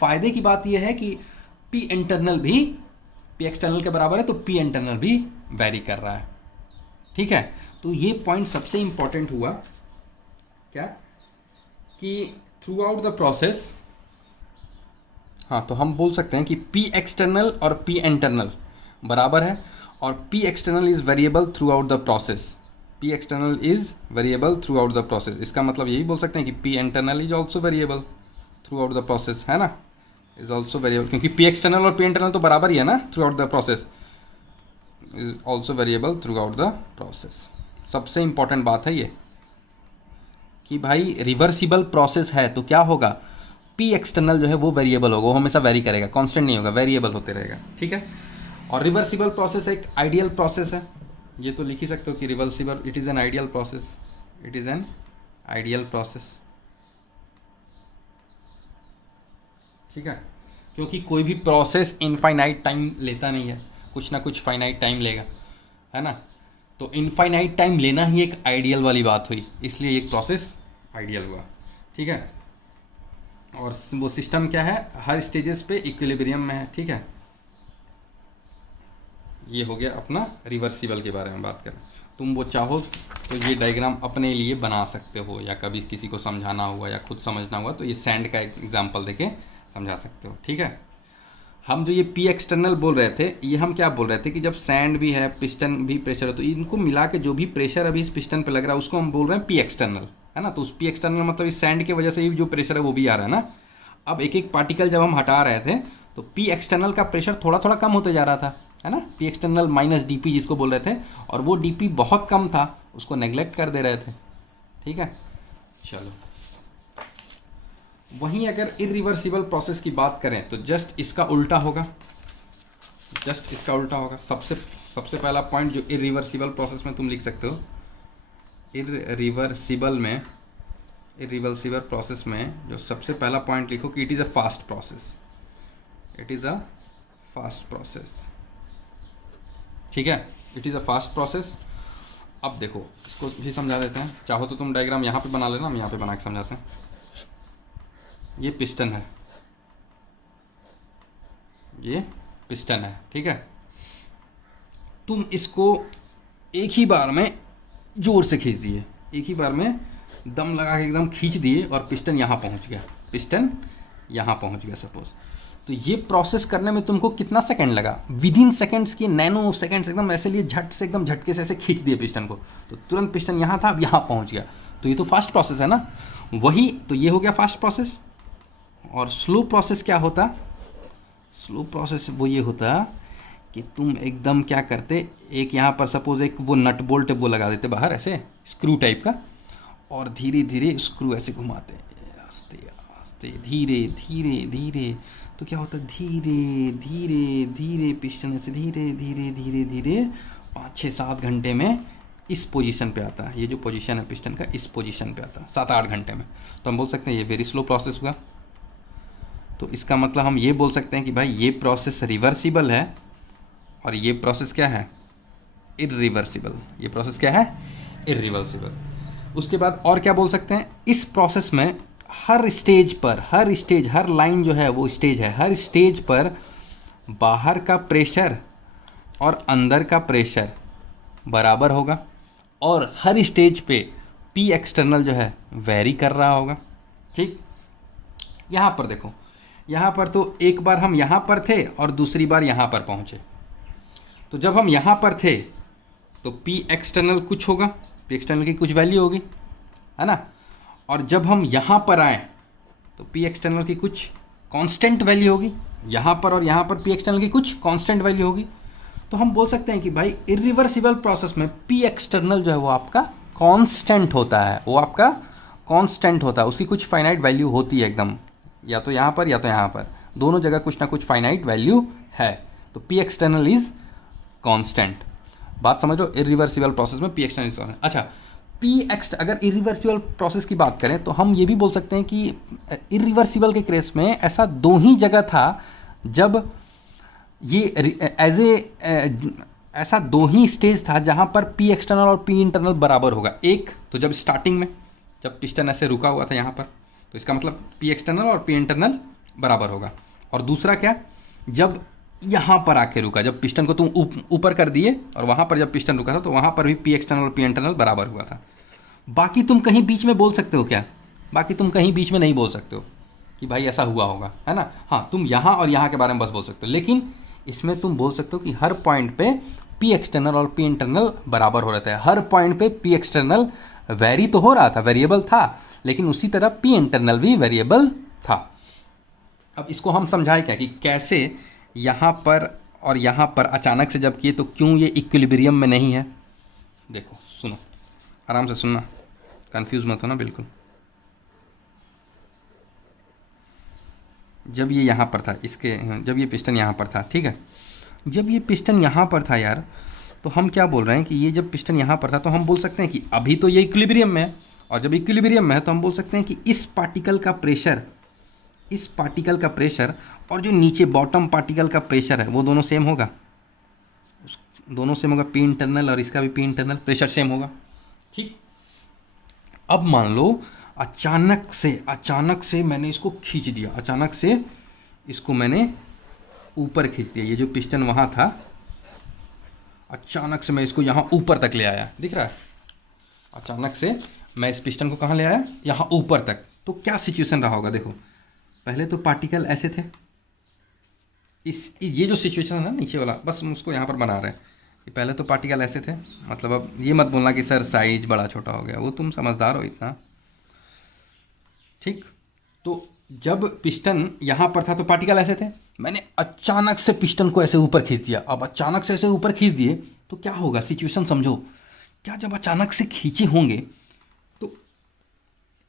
फायदे की बात यह है कि पी इंटरनल भी पी एक्सटर्नल के बराबर है, तो पी इंटरनल भी वेरी कर रहा है। ठीक है, तो ये पॉइंट सबसे इंपॉर्टेंट हुआ क्या, कि थ्रू आउट द प्रोसेस, हाँ तो हम बोल सकते हैं कि पी एक्सटर्नल और पी इंटरनल बराबर है, और P external is variable through out the process, P external is variable through out the process. इसका मतलब यही बोल सकते हैं कि P internal is also variable through out the process, है ना, इज ऑल्सो वेरिएबल, क्योंकि पी एक्सटर्नल और पी इंटरनल तो बराबर ही है ना, through out the process is also variable through out the process. सबसे इंपॉर्टेंट बात है ये कि भाई रिवर्सिबल प्रोसेस है तो क्या होगा, पी एक्सटर्नल जो है वो वेरिएबल होगा, वो हमेशा वेरी करेगा, कांस्टेंट नहीं होगा, वेरिएबल होते रहेगा। ठीक है, और रिवर्सिबल प्रोसेस एक आइडियल प्रोसेस है, ये तो लिख ही सकते हो कि reversible it is an ideal process, it is an ideal process. ठीक है, क्योंकि कोई भी प्रोसेस इनफाइनाइट टाइम लेता नहीं है, कुछ ना कुछ फाइनाइट टाइम लेगा, है ना, तो इनफाइनाइट टाइम लेना ही एक आइडियल वाली बात हुई, इसलिए एक प्रोसेस आइडियल हुआ। ठीक है, और वो सिस्टम क्या है, हर स्टेजेस पे इक्विलिब्रियम में है। ठीक है, ये हो गया अपना रिवर्सिबल के बारे में बात करें। तुम वो चाहो तो ये डायग्राम अपने लिए बना सकते हो, या कभी किसी को समझाना हुआ या खुद समझना हुआ तो ये सैंड का एग्जाम्पल देके समझा सकते हो। ठीक है, हम जो ये पी एक्सटर्नल बोल रहे थे, ये हम क्या बोल रहे थे कि जब सैंड भी है, पिस्टन भी प्रेशर है, तो इनको मिला के जो भी प्रेशर अभी इस पिस्टन पे लग रहा है उसको हम बोल रहे हैं पी एक्सटर्नल, है ना। तो उस पी एक्सटर्नल मतलब इस सैंड की वजह से ही जो प्रेशर है वो भी आ रहा है ना। अब एक एक पार्टिकल जब हम हटा रहे थे तो पी एक्सटर्नल का प्रेशर थोड़ा थोड़ा कम होते जा रहा था, है ना, P external minus D P जिसको बोल रहे थे, और वो डी पी बहुत कम था, उसको नेग्लेक्ट कर दे रहे थे। ठीक है, चलो वहीं अगर इरिवर्सिबल प्रोसेस की बात करें तो जस्ट इसका उल्टा होगा, जस्ट इसका उल्टा होगा। सबसे पहला पॉइंट जो इरिवर्सिबल प्रोसेस में तुम लिख सकते हो, इरिवर्सिबल प्रोसेस में जो सबसे पहला पॉइंट लिखो कि it is a fast process, it is a fast process. ठीक है, it is a fast process. अब देखो इसको भी समझा देते हैं, चाहो तो तुम डायग्राम यहाँ पे बना लेना, हम यहाँ पे बना के समझाते हैं। ये पिस्टन है, ये पिस्टन है। ठीक है, तुम इसको एक ही बार में जोर से खींच दिए, एक ही बार में दम लगा के एकदम खींच दिए और पिस्टन यहाँ पहुँच गया, पिस्टन यहाँ पहुँच गया सपोज। तो ये प्रोसेस करने में तुमको कितना सेकंड लगा, विद इन सेकेंड्स की, नैनो सेकेंड्स, एकदम ऐसे लिए झट से एकदम झटके से ऐसे खींच दिए पिस्टन को, तो तुरंत पिस्टन यहाँ था अब यहाँ पहुँच गया। तो ये तो फास्ट प्रोसेस है ना, वही तो ये हो गया फास्ट प्रोसेस। और स्लो प्रोसेस क्या होता, स्लो प्रोसेस वो ये होता कि तुम एकदम क्या करते, एक यहाँ पर सपोज एक वो नट बोल्ट वो लगा देते बाहर ऐसे स्क्रू टाइप का, और धीरे धीरे स्क्रू ऐसे घुमाते, आस्ते आस्ते धीरे धीरे धीरे, तो क्या होता है धीरे धीरे धीरे पिस्टन ऐसे धीरे धीरे धीरे धीरे 5-6-7 घंटे में इस पोजीशन पे आता है, ये जो पोजीशन है पिस्टन का इस पोजीशन पे आता है 7-8 घंटे में। तो हम बोल सकते हैं ये वेरी स्लो प्रोसेस हुआ। तो इसका मतलब हम ये बोल सकते हैं कि भाई ये प्रोसेस रिवर्सिबल है और ये प्रोसेस क्या है, इरिवर्सिबल। ये प्रोसेस क्या है, इरिवर्सिबल। उसके बाद और क्या बोल सकते हैं, इस प्रोसेस में हर स्टेज पर, हर लाइन जो है वो स्टेज है, हर स्टेज पर बाहर का प्रेशर और अंदर का प्रेशर बराबर होगा, और हर स्टेज पे पी एक्सटर्नल जो है वेरी कर रहा होगा। ठीक, यहाँ पर देखो, यहाँ पर तो एक बार हम यहाँ पर थे और दूसरी बार यहाँ पर पहुँचे। तो जब हम यहाँ पर थे तो पी एक्सटर्नल कुछ होगा, पी एक्सटर्नल की कुछ वैल्यू होगी, है ना, और जब हम यहाँ पर आए तो पी एक्सटर्नल की कुछ कांस्टेंट वैल्यू होगी, यहाँ पर और यहाँ पर पी एक्सटर्नल की कुछ कांस्टेंट वैल्यू होगी। तो हम बोल सकते हैं कि भाई इरिवर्सिबल प्रोसेस में पी एक्सटर्नल जो है वो आपका कांस्टेंट होता है, वो आपका कांस्टेंट होता है, उसकी कुछ फाइनाइट वैल्यू होती है एकदम, या तो यहाँ पर या तो यहाँ पर, दोनों जगह कुछ ना कुछ फाइनाइट वैल्यू है। तो पी एक्सटर्नल इज कांस्टेंट। बात समझ लो, इरिवर्सिबल प्रोसेस में पी एक्सटर्नल इज कांस्टेंट। अच्छा, पी एक्स अगर इरिवर्सिबल प्रोसेस की बात करें तो हम ये भी बोल सकते हैं कि इरिवर्सिबल के केस में ऐसा दो ही जगह था जब ये ऐसा दो ही स्टेज था जहाँ पर पी एक्सटर्नल और पी इंटरनल बराबर होगा। एक तो जब स्टार्टिंग में जब पिस्टन ऐसे रुका हुआ था यहाँ पर, तो इसका मतलब पी एक्सटर्नल और पी इंटरनल बराबर होगा। और दूसरा क्या, जब यहाँ पर आके रुका, जब पिस्टन को तुम ऊपर कर दिए और वहाँ पर जब पिस्टन रुका था तो वहाँ पर भी पी एक्सटर्नल और पी इंटरनल बराबर हुआ था। बाकी तुम कहीं बीच में बोल सकते हो क्या? बाकी तुम कहीं बीच में नहीं बोल सकते हो कि भाई ऐसा हुआ होगा, है ना। हाँ, तुम यहाँ और यहाँ के बारे में बस बोल सकते हो, लेकिन इसमें तुम बोल सकते हो कि हर पॉइंट पे पी एक्सटर्नल और पी इंटरनल बराबर हो रहा था। हर पॉइंट पे पी एक्सटर्नल वेरी तो हो रहा था, वेरिएबल था, लेकिन उसी तरह पी इंटरनल भी वेरिएबल था। अब इसको हम समझाएं क्या कि कैसे यहाँ पर और यहाँ पर अचानक से जब किए तो क्यों ये इक्विलिब्रियम में नहीं है। देखो, सुनो, आराम से सुनना, कंफ्यूज मत होना बिल्कुल। जब ये यहाँ पर था, जब ये पिस्टन यहाँ पर था, ठीक है, जब ये पिस्टन यहाँ पर था यार, तो हम क्या बोल रहे हैं कि ये जब पिस्टन यहाँ पर था तो हम बोल सकते हैं कि अभी तो ये इक्विलिब्रियम में है, और जब इक्विलिब्रियम में है तो हम बोल सकते हैं कि इस पार्टिकल का प्रेशर और जो नीचे बॉटम पार्टिकल का प्रेशर है वो दोनों सेम होगा, पी इंटरनल और इसका भी पी इंटरनल प्रेशर सेम होगा, ठीक। अब मान लो अचानक से मैंने इसको खींच दिया, अचानक से इसको मैंने ऊपर खींच दिया, ये जो पिस्टन वहाँ था अचानक से मैं इसको यहाँ ऊपर तक ले आया, दिख रहा है, अचानक से मैं इस पिस्टन को कहाँ ले आया, यहाँ ऊपर तक। तो क्या सिचुएशन रहा होगा, देखो, पहले तो पार्टिकल ऐसे थे, ये जो सिचुएशन है ना नीचे वाला, बस हम उसको यहाँ पर बना रहे हैं कि पहले तो पार्टिकल ऐसे थे, मतलब अब ये मत बोलना कि सर साइज बड़ा छोटा हो गया, वो तुम समझदार हो इतना, ठीक। तो जब पिस्टन यहाँ पर था तो पार्टिकल ऐसे थे, मैंने अचानक से पिस्टन को ऐसे ऊपर खींच दिया। अब अचानक से ऐसे ऊपर खींच दिए तो क्या होगा, सिचुएशन समझो, क्या जब अचानक से खींचे होंगे तो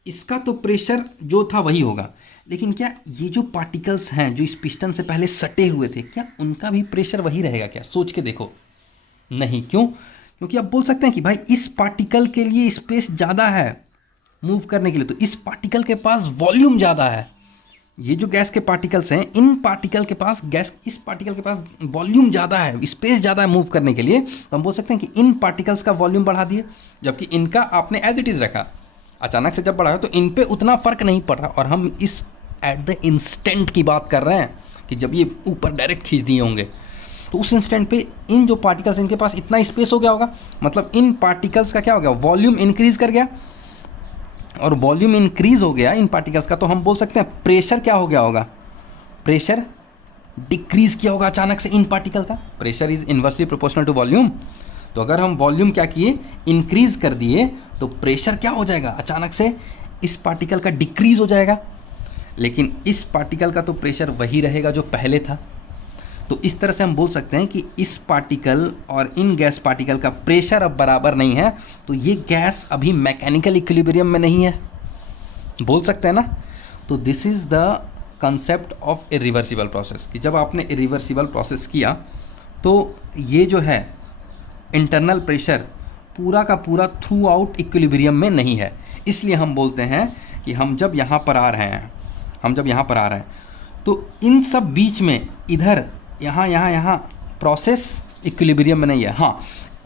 इसका तो प्रेशर जो था वही होगा, लेकिन क्या ये जो पार्टिकल्स हैं जो इस पिस्टन से पहले सटे हुए थे, क्या उनका भी प्रेशर वही रहेगा क्या? सोच के देखो, नहीं। क्यों? क्योंकि आप बोल सकते हैं कि भाई इस पार्टिकल के लिए स्पेस ज़्यादा है मूव करने के लिए, तो इस पार्टिकल के पास वॉल्यूम ज़्यादा है। ये जो गैस के पार्टिकल्स हैं, इन पार्टिकल के पास इस पार्टिकल के पास वॉल्यूम ज़्यादा है, स्पेस ज़्यादा है मूव करने के लिए, तो हम बोल सकते हैं कि इन पार्टिकल्स का वॉल्यूम बढ़ा दिए, जबकि इनका आपने एज इट इज़ रखा। अचानक से जब बढ़ाया तो इन पे उतना फ़र्क नहीं पड़ रहा, और हम इस एट द इंस्टेंट की बात कर रहे हैं कि जब ये ऊपर डायरेक्ट खींच दिए होंगे, तो उस इंस्टेंट पे इन जो पार्टिकल्स, इनके पास इतना स्पेस हो गया होगा, मतलब इन पार्टिकल्स का क्या हो गया, वॉल्यूम इंक्रीज कर गया, और वॉल्यूम इंक्रीज हो गया इन पार्टिकल्स का, तो हम बोल सकते हैं प्रेशर क्या हो गया होगा, प्रेशर डिक्रीज किया होगा अचानक से इन पार्टिकल का। Pressure is inversely proportional to volume, तो अगर हम वॉल्यूम क्या किए, इंक्रीज कर दिए, तो प्रेशर क्या हो जाएगा, अचानक से इस पार्टिकल का डिक्रीज हो जाएगा, लेकिन इस पार्टिकल का तो प्रेशर वही रहेगा जो पहले था। तो इस तरह से हम बोल सकते हैं कि इस पार्टिकल और इन गैस पार्टिकल का प्रेशर अब बराबर नहीं है, तो ये गैस अभी मैकेनिकल इक्विलिब्रियम में नहीं है, बोल सकते हैं ना। तो this is the concept of irreversible process, कि जब आपने इरिवर्सिबल प्रोसेस किया तो ये जो है इंटरनल प्रेशर पूरा का पूरा थ्रू आउट इक्विलिब्रियम में नहीं है। इसलिए हम बोलते हैं कि हम जब यहाँ पर आ रहे हैं, तो इन सब बीच में इधर यहाँ प्रोसेस इक्विलिब्रियम में नहीं है। हाँ,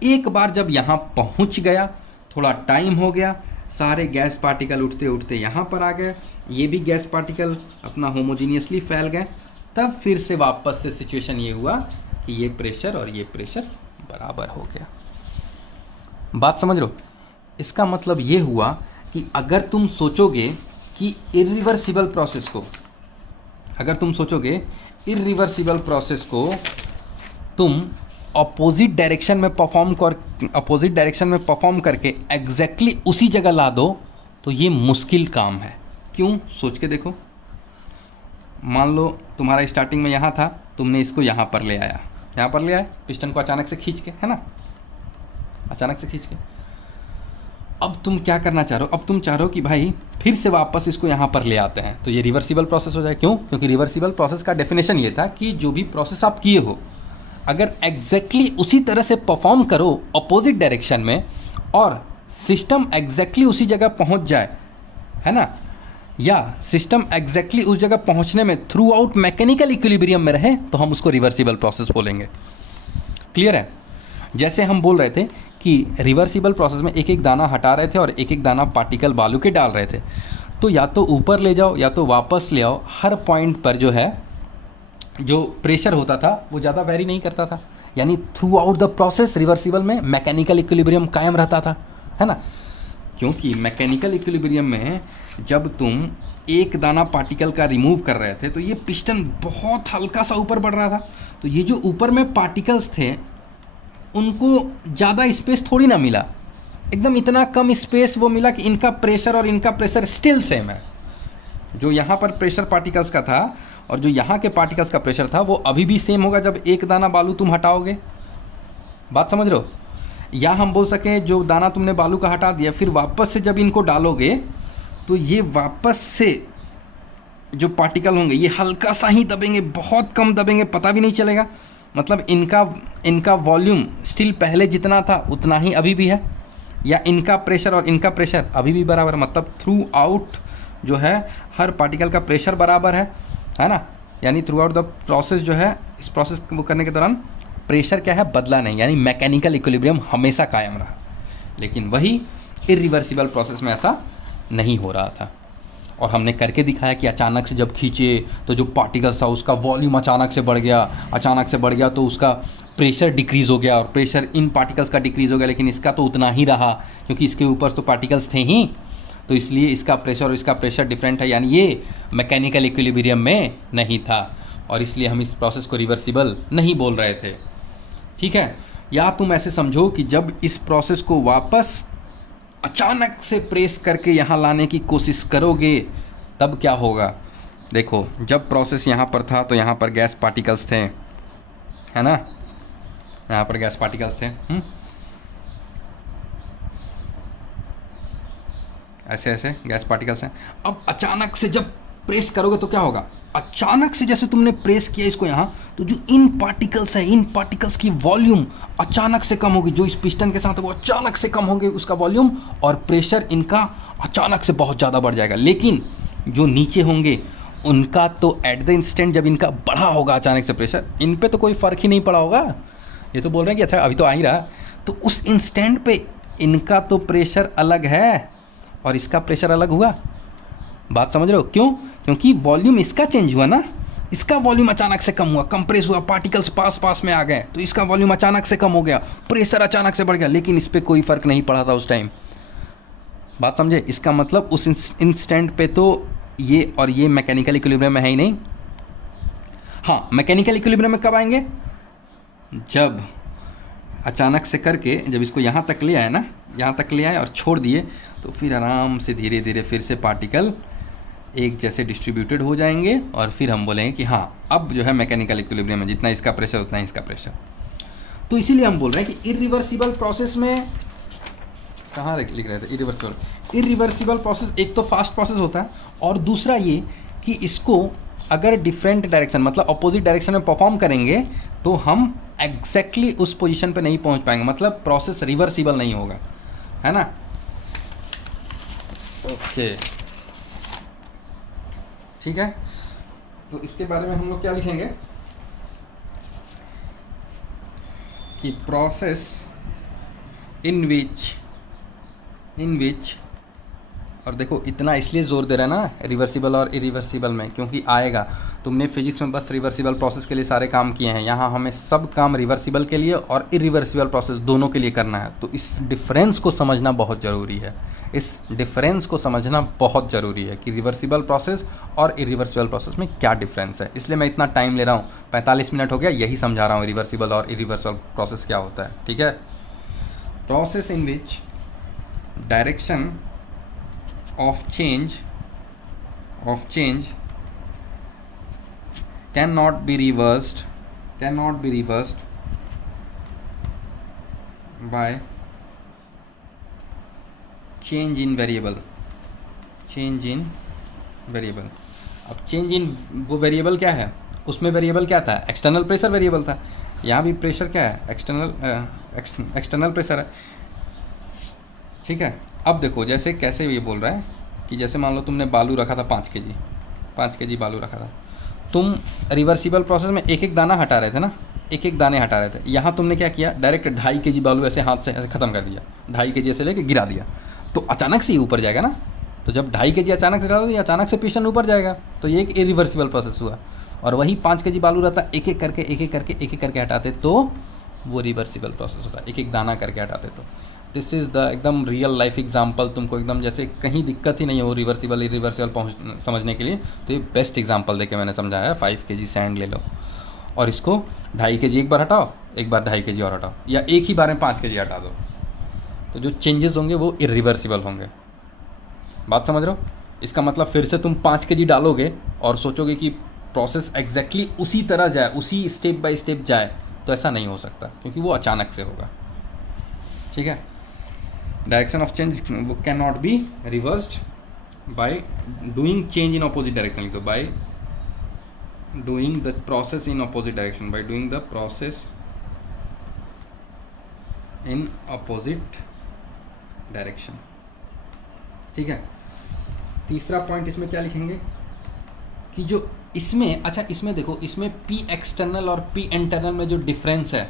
एक बार जब यहाँ पहुँच गया, थोड़ा टाइम हो गया, सारे गैस पार्टिकल उठते उठते यहाँ पर आ गए, ये भी गैस पार्टिकल अपना होमोजीनियसली फैल गए, तब फिर से वापस से सिचुएशन ये हुआ कि ये प्रेशर और ये प्रेशर बराबर हो गया। बात समझ लो, इसका मतलब ये हुआ कि अगर तुम सोचोगे कि इरिवर्सिबल प्रोसेस को तुम अपोजिट डायरेक्शन में परफॉर्म करके एग्जैक्टली उसी जगह ला दो, तो ये मुश्किल काम है। क्यों? सोच के देखो, मान लो तुम्हारा स्टार्टिंग में यहाँ था, तुमने इसको यहाँ पर ले आए पिस्टन को अचानक से खींच के, है ना, अचानक से खींच के, अब तुम क्या करना चाह रहे हो, अब तुम चाह रहे हो कि भाई फिर से वापस इसको यहाँ पर ले आते हैं, तो ये रिवर्सिबल प्रोसेस हो जाए। क्यों? क्योंकि रिवर्सिबल प्रोसेस का डेफिनेशन ये था कि जो भी प्रोसेस आप किए हो अगर एग्जैक्टली उसी तरह से परफॉर्म करो अपोजिट डायरेक्शन में और सिस्टम एग्जैक्टली उसी जगह पहुँच जाए, है ना, या सिस्टम एग्जैक्टली उस जगह पहुँचने में थ्रू आउट मैकेनिकल इक्विलिब्रियम में रहे, तो हम उसको रिवर्सिबल प्रोसेस बोलेंगे। क्लियर है? जैसे हम बोल रहे थे कि रिवर्सिबल प्रोसेस में एक एक दाना हटा रहे थे और एक एक दाना पार्टिकल बालू के डाल रहे थे, तो या तो ऊपर ले जाओ या तो वापस ले आओ, हर पॉइंट पर जो है जो प्रेशर होता था वो ज़्यादा वेरी नहीं करता था, यानी through out the process reversible में मैकेनिकल इक्विलिब्रियम कायम रहता था, है ना। क्योंकि मैकेनिकल इक्विलिब्रियम में जब तुम एक दाना पार्टिकल का रिमूव कर रहे थे तो ये पिस्टन बहुत हल्का सा ऊपर बढ़ रहा था, तो ये जो ऊपर में पार्टिकल्स थे उनको ज़्यादा स्पेस थोड़ी ना मिला, एकदम इतना कम स्पेस वो मिला कि इनका प्रेशर और इनका प्रेशर स्टिल सेम है। जो यहाँ पर प्रेशर पार्टिकल्स का था और जो यहाँ के पार्टिकल्स का प्रेशर था वो अभी भी सेम होगा जब एक दाना बालू तुम हटाओगे। बात समझ रहे हो? या हम बोल सकें जो दाना तुमने बालू का हटा दिया फिर वापस से जब इनको डालोगे तो ये वापस से जो पार्टिकल होंगे ये हल्का सा ही दबेंगे, बहुत कम दबेंगे, पता भी नहीं चलेगा। मतलब इनका वॉल्यूम स्टिल पहले जितना था उतना ही अभी भी है, या इनका प्रेशर और इनका प्रेशर अभी भी बराबर है। मतलब थ्रू आउट जो है हर पार्टिकल का प्रेशर बराबर है ना। यानी थ्रू आउट द प्रोसेस जो है इस प्रोसेस को करने के दौरान प्रेशर क्या है, बदला नहीं, यानी मैकेनिकल इक्विलिब्रियम हमेशा कायम रहा। लेकिन वही इरिवर्सिबल प्रोसेस में ऐसा नहीं हो रहा था और हमने करके दिखाया कि अचानक से जब खींचे तो जो पार्टिकल्स था उसका वॉल्यूम अचानक से बढ़ गया तो उसका प्रेशर डिक्रीज़ हो गया और प्रेशर इन पार्टिकल्स का डिक्रीज़ हो गया, लेकिन इसका तो उतना ही रहा क्योंकि इसके ऊपर तो पार्टिकल्स थे ही, तो इसलिए इसका प्रेशर और इसका प्रेशर डिफरेंट है, यानी ये मैकेनिकल इक्विलिब्रियम में नहीं था और इसलिए हम इस प्रोसेस को रिवर्सिबल नहीं बोल रहे थे। ठीक है? या तुम ऐसे समझो कि जब इस प्रोसेस को वापस अचानक से प्रेस करके यहाँ लाने की कोशिश करोगे तब क्या होगा। देखो, जब प्रोसेस यहाँ पर था तो यहाँ पर गैस पार्टिकल्स थे, है ना, यहाँ पर गैस पार्टिकल्स थे, ऐसे ऐसे गैस पार्टिकल्स हैं। अब अचानक से जब प्रेस करोगे तो क्या होगा, अचानक से जैसे तुमने प्रेस किया इसको यहाँ, तो जो इन पार्टिकल्स है, इन पार्टिकल्स की वॉल्यूम अचानक से कम होगी, जो इस पिस्टन के साथ है वो अचानक से कम होंगे उसका वॉल्यूम, और प्रेशर इनका अचानक से बहुत ज़्यादा बढ़ जाएगा। लेकिन जो नीचे होंगे उनका तो एट द इंस्टेंट जब इनका बढ़ा होगा अचानक से प्रेशर, इन पे तो कोई फ़र्क ही नहीं पड़ा होगा। ये तो बोल रहे हैं कि अच्छा अभी तो आ ही रहा, तो उस इंस्टेंट पे इनका तो प्रेशर अलग है और इसका प्रेशर अलग हुआ। बात समझ रहे हो? क्यों? क्योंकि वॉल्यूम इसका चेंज हुआ ना, इसका वॉल्यूम अचानक से कम हुआ, कंप्रेस हुआ, पार्टिकल्स पास में आ गए, तो इसका वॉल्यूम अचानक से कम हो गया, प्रेशर अचानक से बढ़ गया, लेकिन इस पर कोई फ़र्क नहीं पड़ा था उस टाइम। बात समझे? इसका मतलब उस इंस्टेंट पे तो ये और ये मैकेनिकल इक्विलिब्रियम में है ही नहीं। हाँ, मैकेनिकल इक्विलिब्रियम में कब आएंगे, जब अचानक से करके जब इसको यहाँ तक ले आए ना, यहाँ तक ले आए और छोड़ दिए, तो फिर आराम से धीरे धीरे फिर से पार्टिकल एक जैसे डिस्ट्रीब्यूटेड हो जाएंगे और फिर हम बोलेंगे कि हाँ अब जो है मैकेनिकल इक्विलिब्रियम है, जितना इसका प्रेशर उतना ही इसका प्रेशर। तो इसीलिए हम बोल रहे हैं कि इरिवर्सिबल प्रोसेस में, कहाँ लिख रहे थे, इरिवर्सिबल प्रोसेस एक तो फास्ट प्रोसेस होता है और दूसरा ये कि इसको अगर डिफरेंट डायरेक्शन मतलब अपोजिट डायरेक्शन में परफॉर्म करेंगे तो हम एग्जैक्टली उस पोजीशन पे नहीं पहुंच पाएंगे, मतलब प्रोसेस रिवर्सिबल नहीं होगा, है ना। ओके, ठीक है। तो इसके बारे में हम लोग क्या लिखेंगे कि प्रोसेस इन विच और देखो इतना इसलिए जोर दे रहा है ना रिवर्सिबल और इरिवर्सिबल में, क्योंकि आएगा, तुमने फिजिक्स में बस रिवर्सिबल प्रोसेस के लिए सारे काम किए हैं, यहाँ हमें सब काम रिवर्सिबल के लिए और इरिवर्सिबल प्रोसेस दोनों के लिए करना है। तो इस डिफरेंस को समझना बहुत ज़रूरी है, इस डिफरेंस को समझना बहुत ज़रूरी है कि रिवर्सिबल प्रोसेस और इरिवर्सिबल प्रोसेस में क्या डिफरेंस है। इसलिए मैं इतना टाइम ले रहा हूँ, 45 मिनट हो गया यही समझा रहा हूँ रिवर्सिबल और इरिवर्सिबल प्रोसेस क्या होता है, ठीक है। Process in which direction of change cannot be reversed by change in variable, change in variable. अब चेंज इन वो वेरिएबल क्या है, उसमें वेरिएबल क्या था, एक्सटर्नल प्रेशर वेरिएबल था। यहाँ भी प्रेशर क्या है, एक्सटर्नल प्रेशर है, ठीक है। अब देखो जैसे कैसे ये बोल रहा है कि जैसे मान लो तुमने बालू रखा था 5 केजी, 5 केजी बालू रखा था, तुम रिवर्सिबल प्रोसेस में एक एक दाना हटा रहे थे ना, एक एक दाने हटा रहे थे। यहाँ तुमने क्या किया, डायरेक्ट 2.5 केजी बालू ऐसे हाथ से ऐसे ख़त्म कर दिया, 2.5 केजी ऐसे लेके गिरा दिया, तो अचानक से ही ऊपर जाएगा ना। तो जब 2.5 केजी अचानक से गिरा दिया, अचानक से पिस्टन ऊपर जाएगा, तो ये एक इरिवर्सिबल प्रोसेस हुआ। और वही 5 केजी बालू रहता, एक एक करके एक एक करके एक एक करके हटाते तो वो रिवर्सिबल प्रोसेस होता, एक एक दाना करके हटाते। तो दिस इज़ द एकदम रियल लाइफ एग्जांपल, तुमको एकदम जैसे कहीं दिक्कत ही नहीं हो रिवर्सिबल इरिवर्सिबल पहुँच समझने के लिए, तो ये बेस्ट एग्जांपल देके मैंने समझाया। 5 केजी सैंड ले लो और इसको 2.5 केजी एक बार हटाओ, एक बार 2.5 केजी और हटाओ, या एक ही बार में 5 केजी हटा दो, तो जो चेंजेस होंगे वो इरिवर्सिबल होंगे। बात समझ रहे हो? इसका मतलब फिर से तुम 5 केजी डालोगे और सोचोगे कि प्रोसेस एग्जैक्टली उसी तरह जाए, उसी स्टेप बाय स्टेप जाए, तो ऐसा नहीं हो सकता, क्योंकि वो अचानक से होगा, ठीक है। Direction of change can not be reversed by doing change in opposite direction, लिख दो, by doing the process in opposite direction, by doing the process in opposite direction, ठीक है। तीसरा पॉइंट इसमें क्या लिखेंगे कि जो इसमें, अच्छा इसमें देखो, इसमें पी एक्सटर्नल और पी इंटरनल में जो डिफरेंस है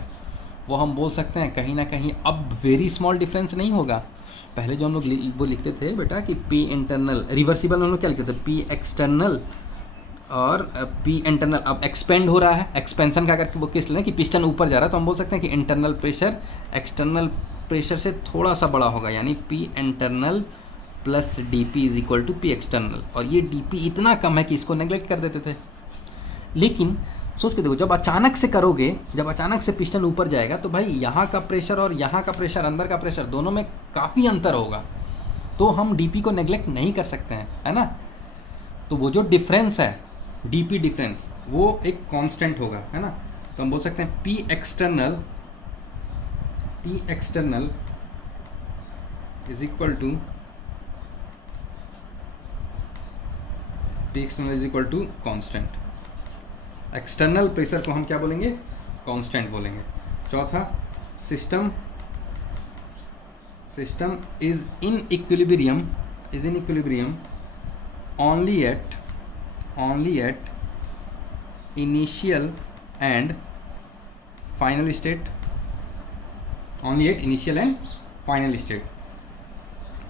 वो हम बोल सकते हैं कहीं ना कहीं अब वेरी स्मॉल डिफरेंस नहीं होगा। पहले जो हम लोग वो लिखते थे बेटा कि पी इंटरनल, रिवर्सिबल हम लोग क्या लिखते थे, पी एक्सटर्नल और पी इंटरनल। अब एक्सपेंड हो रहा है, एक्सपेंशन का अगर वो केस लें कि पिस्टन ऊपर जा रहा है, तो हम बोल सकते हैं कि इंटरनल प्रेशर एक्सटर्नल प्रेशर से थोड़ा सा बड़ा होगा, यानी P internal plus D P is equal to P external. और ये डी पी इतना कम है कि इसको नेग्लेक्ट कर देते थे। लेकिन सोच के देखो, जब अचानक से करोगे, जब अचानक से पिस्टन ऊपर जाएगा, तो भाई यहाँ का प्रेशर और यहाँ का प्रेशर, अंदर का प्रेशर, दोनों में काफ़ी अंतर होगा, तो हम डीपी को नेग्लेक्ट नहीं कर सकते हैं, है ना। तो वो जो डिफरेंस है, डीपी डिफरेंस, वो एक कांस्टेंट होगा, है ना। तो हम बोल सकते हैं P external is equal to P external is equal to constant. External pressure को हम क्या बोलेंगे, कांस्टेंट बोलेंगे। चौथा, system is in equilibrium only at initial and final state,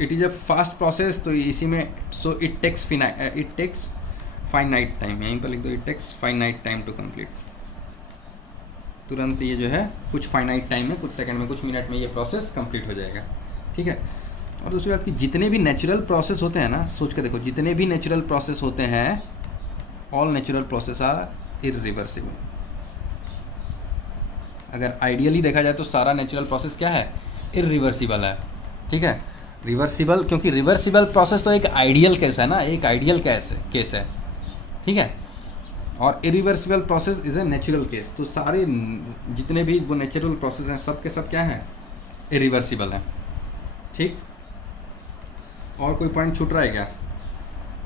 it is a fast process. तो इसी में so it takes finite time, यहीं पर लिख दो, it takes finite time to complete. तुरंत ये जो है कुछ फाइनाइट टाइम में, कुछ सेकंड में, कुछ मिनट में ये प्रोसेस कंप्लीट हो जाएगा, ठीक है। और दूसरी बात कि जितने भी नेचुरल प्रोसेस होते हैं ना, सोच के देखो, जितने भी नेचुरल प्रोसेस होते हैं, all natural process are irreversible. अगर आइडियली देखा जाए तो सारा नेचुरल प्रोसेस क्या है, इरिवर्सिबल है, ठीक है। रिवर्सिबल, क्योंकि रिवर्सिबल प्रोसेस तो एक आइडियल केस है ना, एक आइडियल केस है, ठीक है। और irreversible process is a natural case. तो सारे जितने भी वो नेचुरल प्रोसेस हैं, सब के सब क्या हैं, इरिवर्सिबल हैं, ठीक। और कोई पॉइंट छूट रहा है क्या?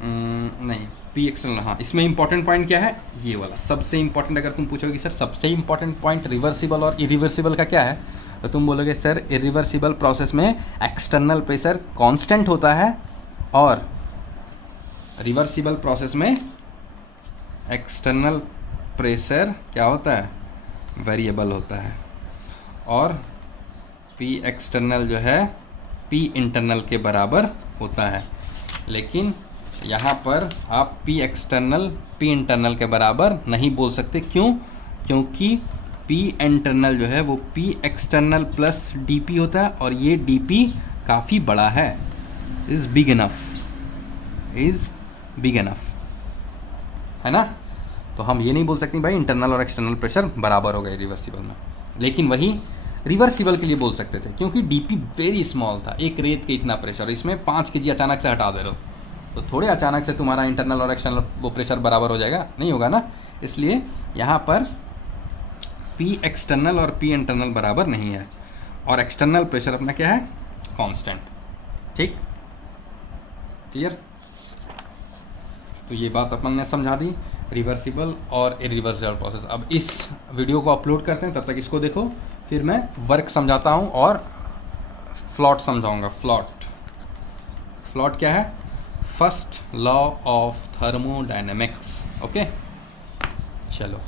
नहीं, पी एक्सटर्नल, हाँ, इसमें इंपॉर्टेंट पॉइंट क्या है, ये वाला सबसे इंपॉर्टेंट। अगर तुम पूछोगे सर सबसे इंपॉर्टेंट पॉइंट रिवर्सिबल और इरिवर्सिबल का क्या है, तो तुम बोलोगे सर इरिवर्सिबल प्रोसेस में एक्सटर्नल प्रेशर कांस्टेंट होता है और रिवर्सिबल प्रोसेस में एक्सटर्नल प्रेशर क्या होता है, वेरिएबल होता है। और पी एक्सटर्नल जो है पी इंटरनल के बराबर होता है। लेकिन यहाँ पर आप पी एक्सटर्नल पी इंटरनल के बराबर नहीं बोल सकते, क्यों? क्योंकि पी इंटरनल जो है वो P external plus D P होता है, और ये डी पी काफ़ी बड़ा है, इज़ बिग इनफ, है ना। तो हम ये नहीं बोल सकते भाई इंटरनल और एक्सटर्नल प्रेशर बराबर हो गए रिवर्सिबल में, लेकिन वही रिवर्सिबल के लिए बोल सकते थे, क्योंकि डीपी वेरी स्मॉल था, एक रेत के इतना प्रेशर, इसमें 5 केजी अचानक से हटा दे रहे हो, तो थोड़े अचानक से तुम्हारा इंटरनल और एक्सटर्नल वो प्रेशर बराबर हो जाएगा, नहीं होगा ना। इसलिए यहाँ पर पी एक्सटर्नल और पी इंटरनल बराबर नहीं है, और एक्सटर्नल प्रेशर अपना क्या है, कांस्टेंट, ठीक। क्लियर? तो ये बात अपन ने समझा दी, रिवर्सिबल और इरिवर्सिबल प्रोसेस। अब इस वीडियो को अपलोड करते हैं, तब तक इसको देखो, फिर मैं वर्क समझाता हूँ और फ्लॉट समझाऊंगा। फ्लॉट क्या है? First law of thermodynamics. Okay, चलो।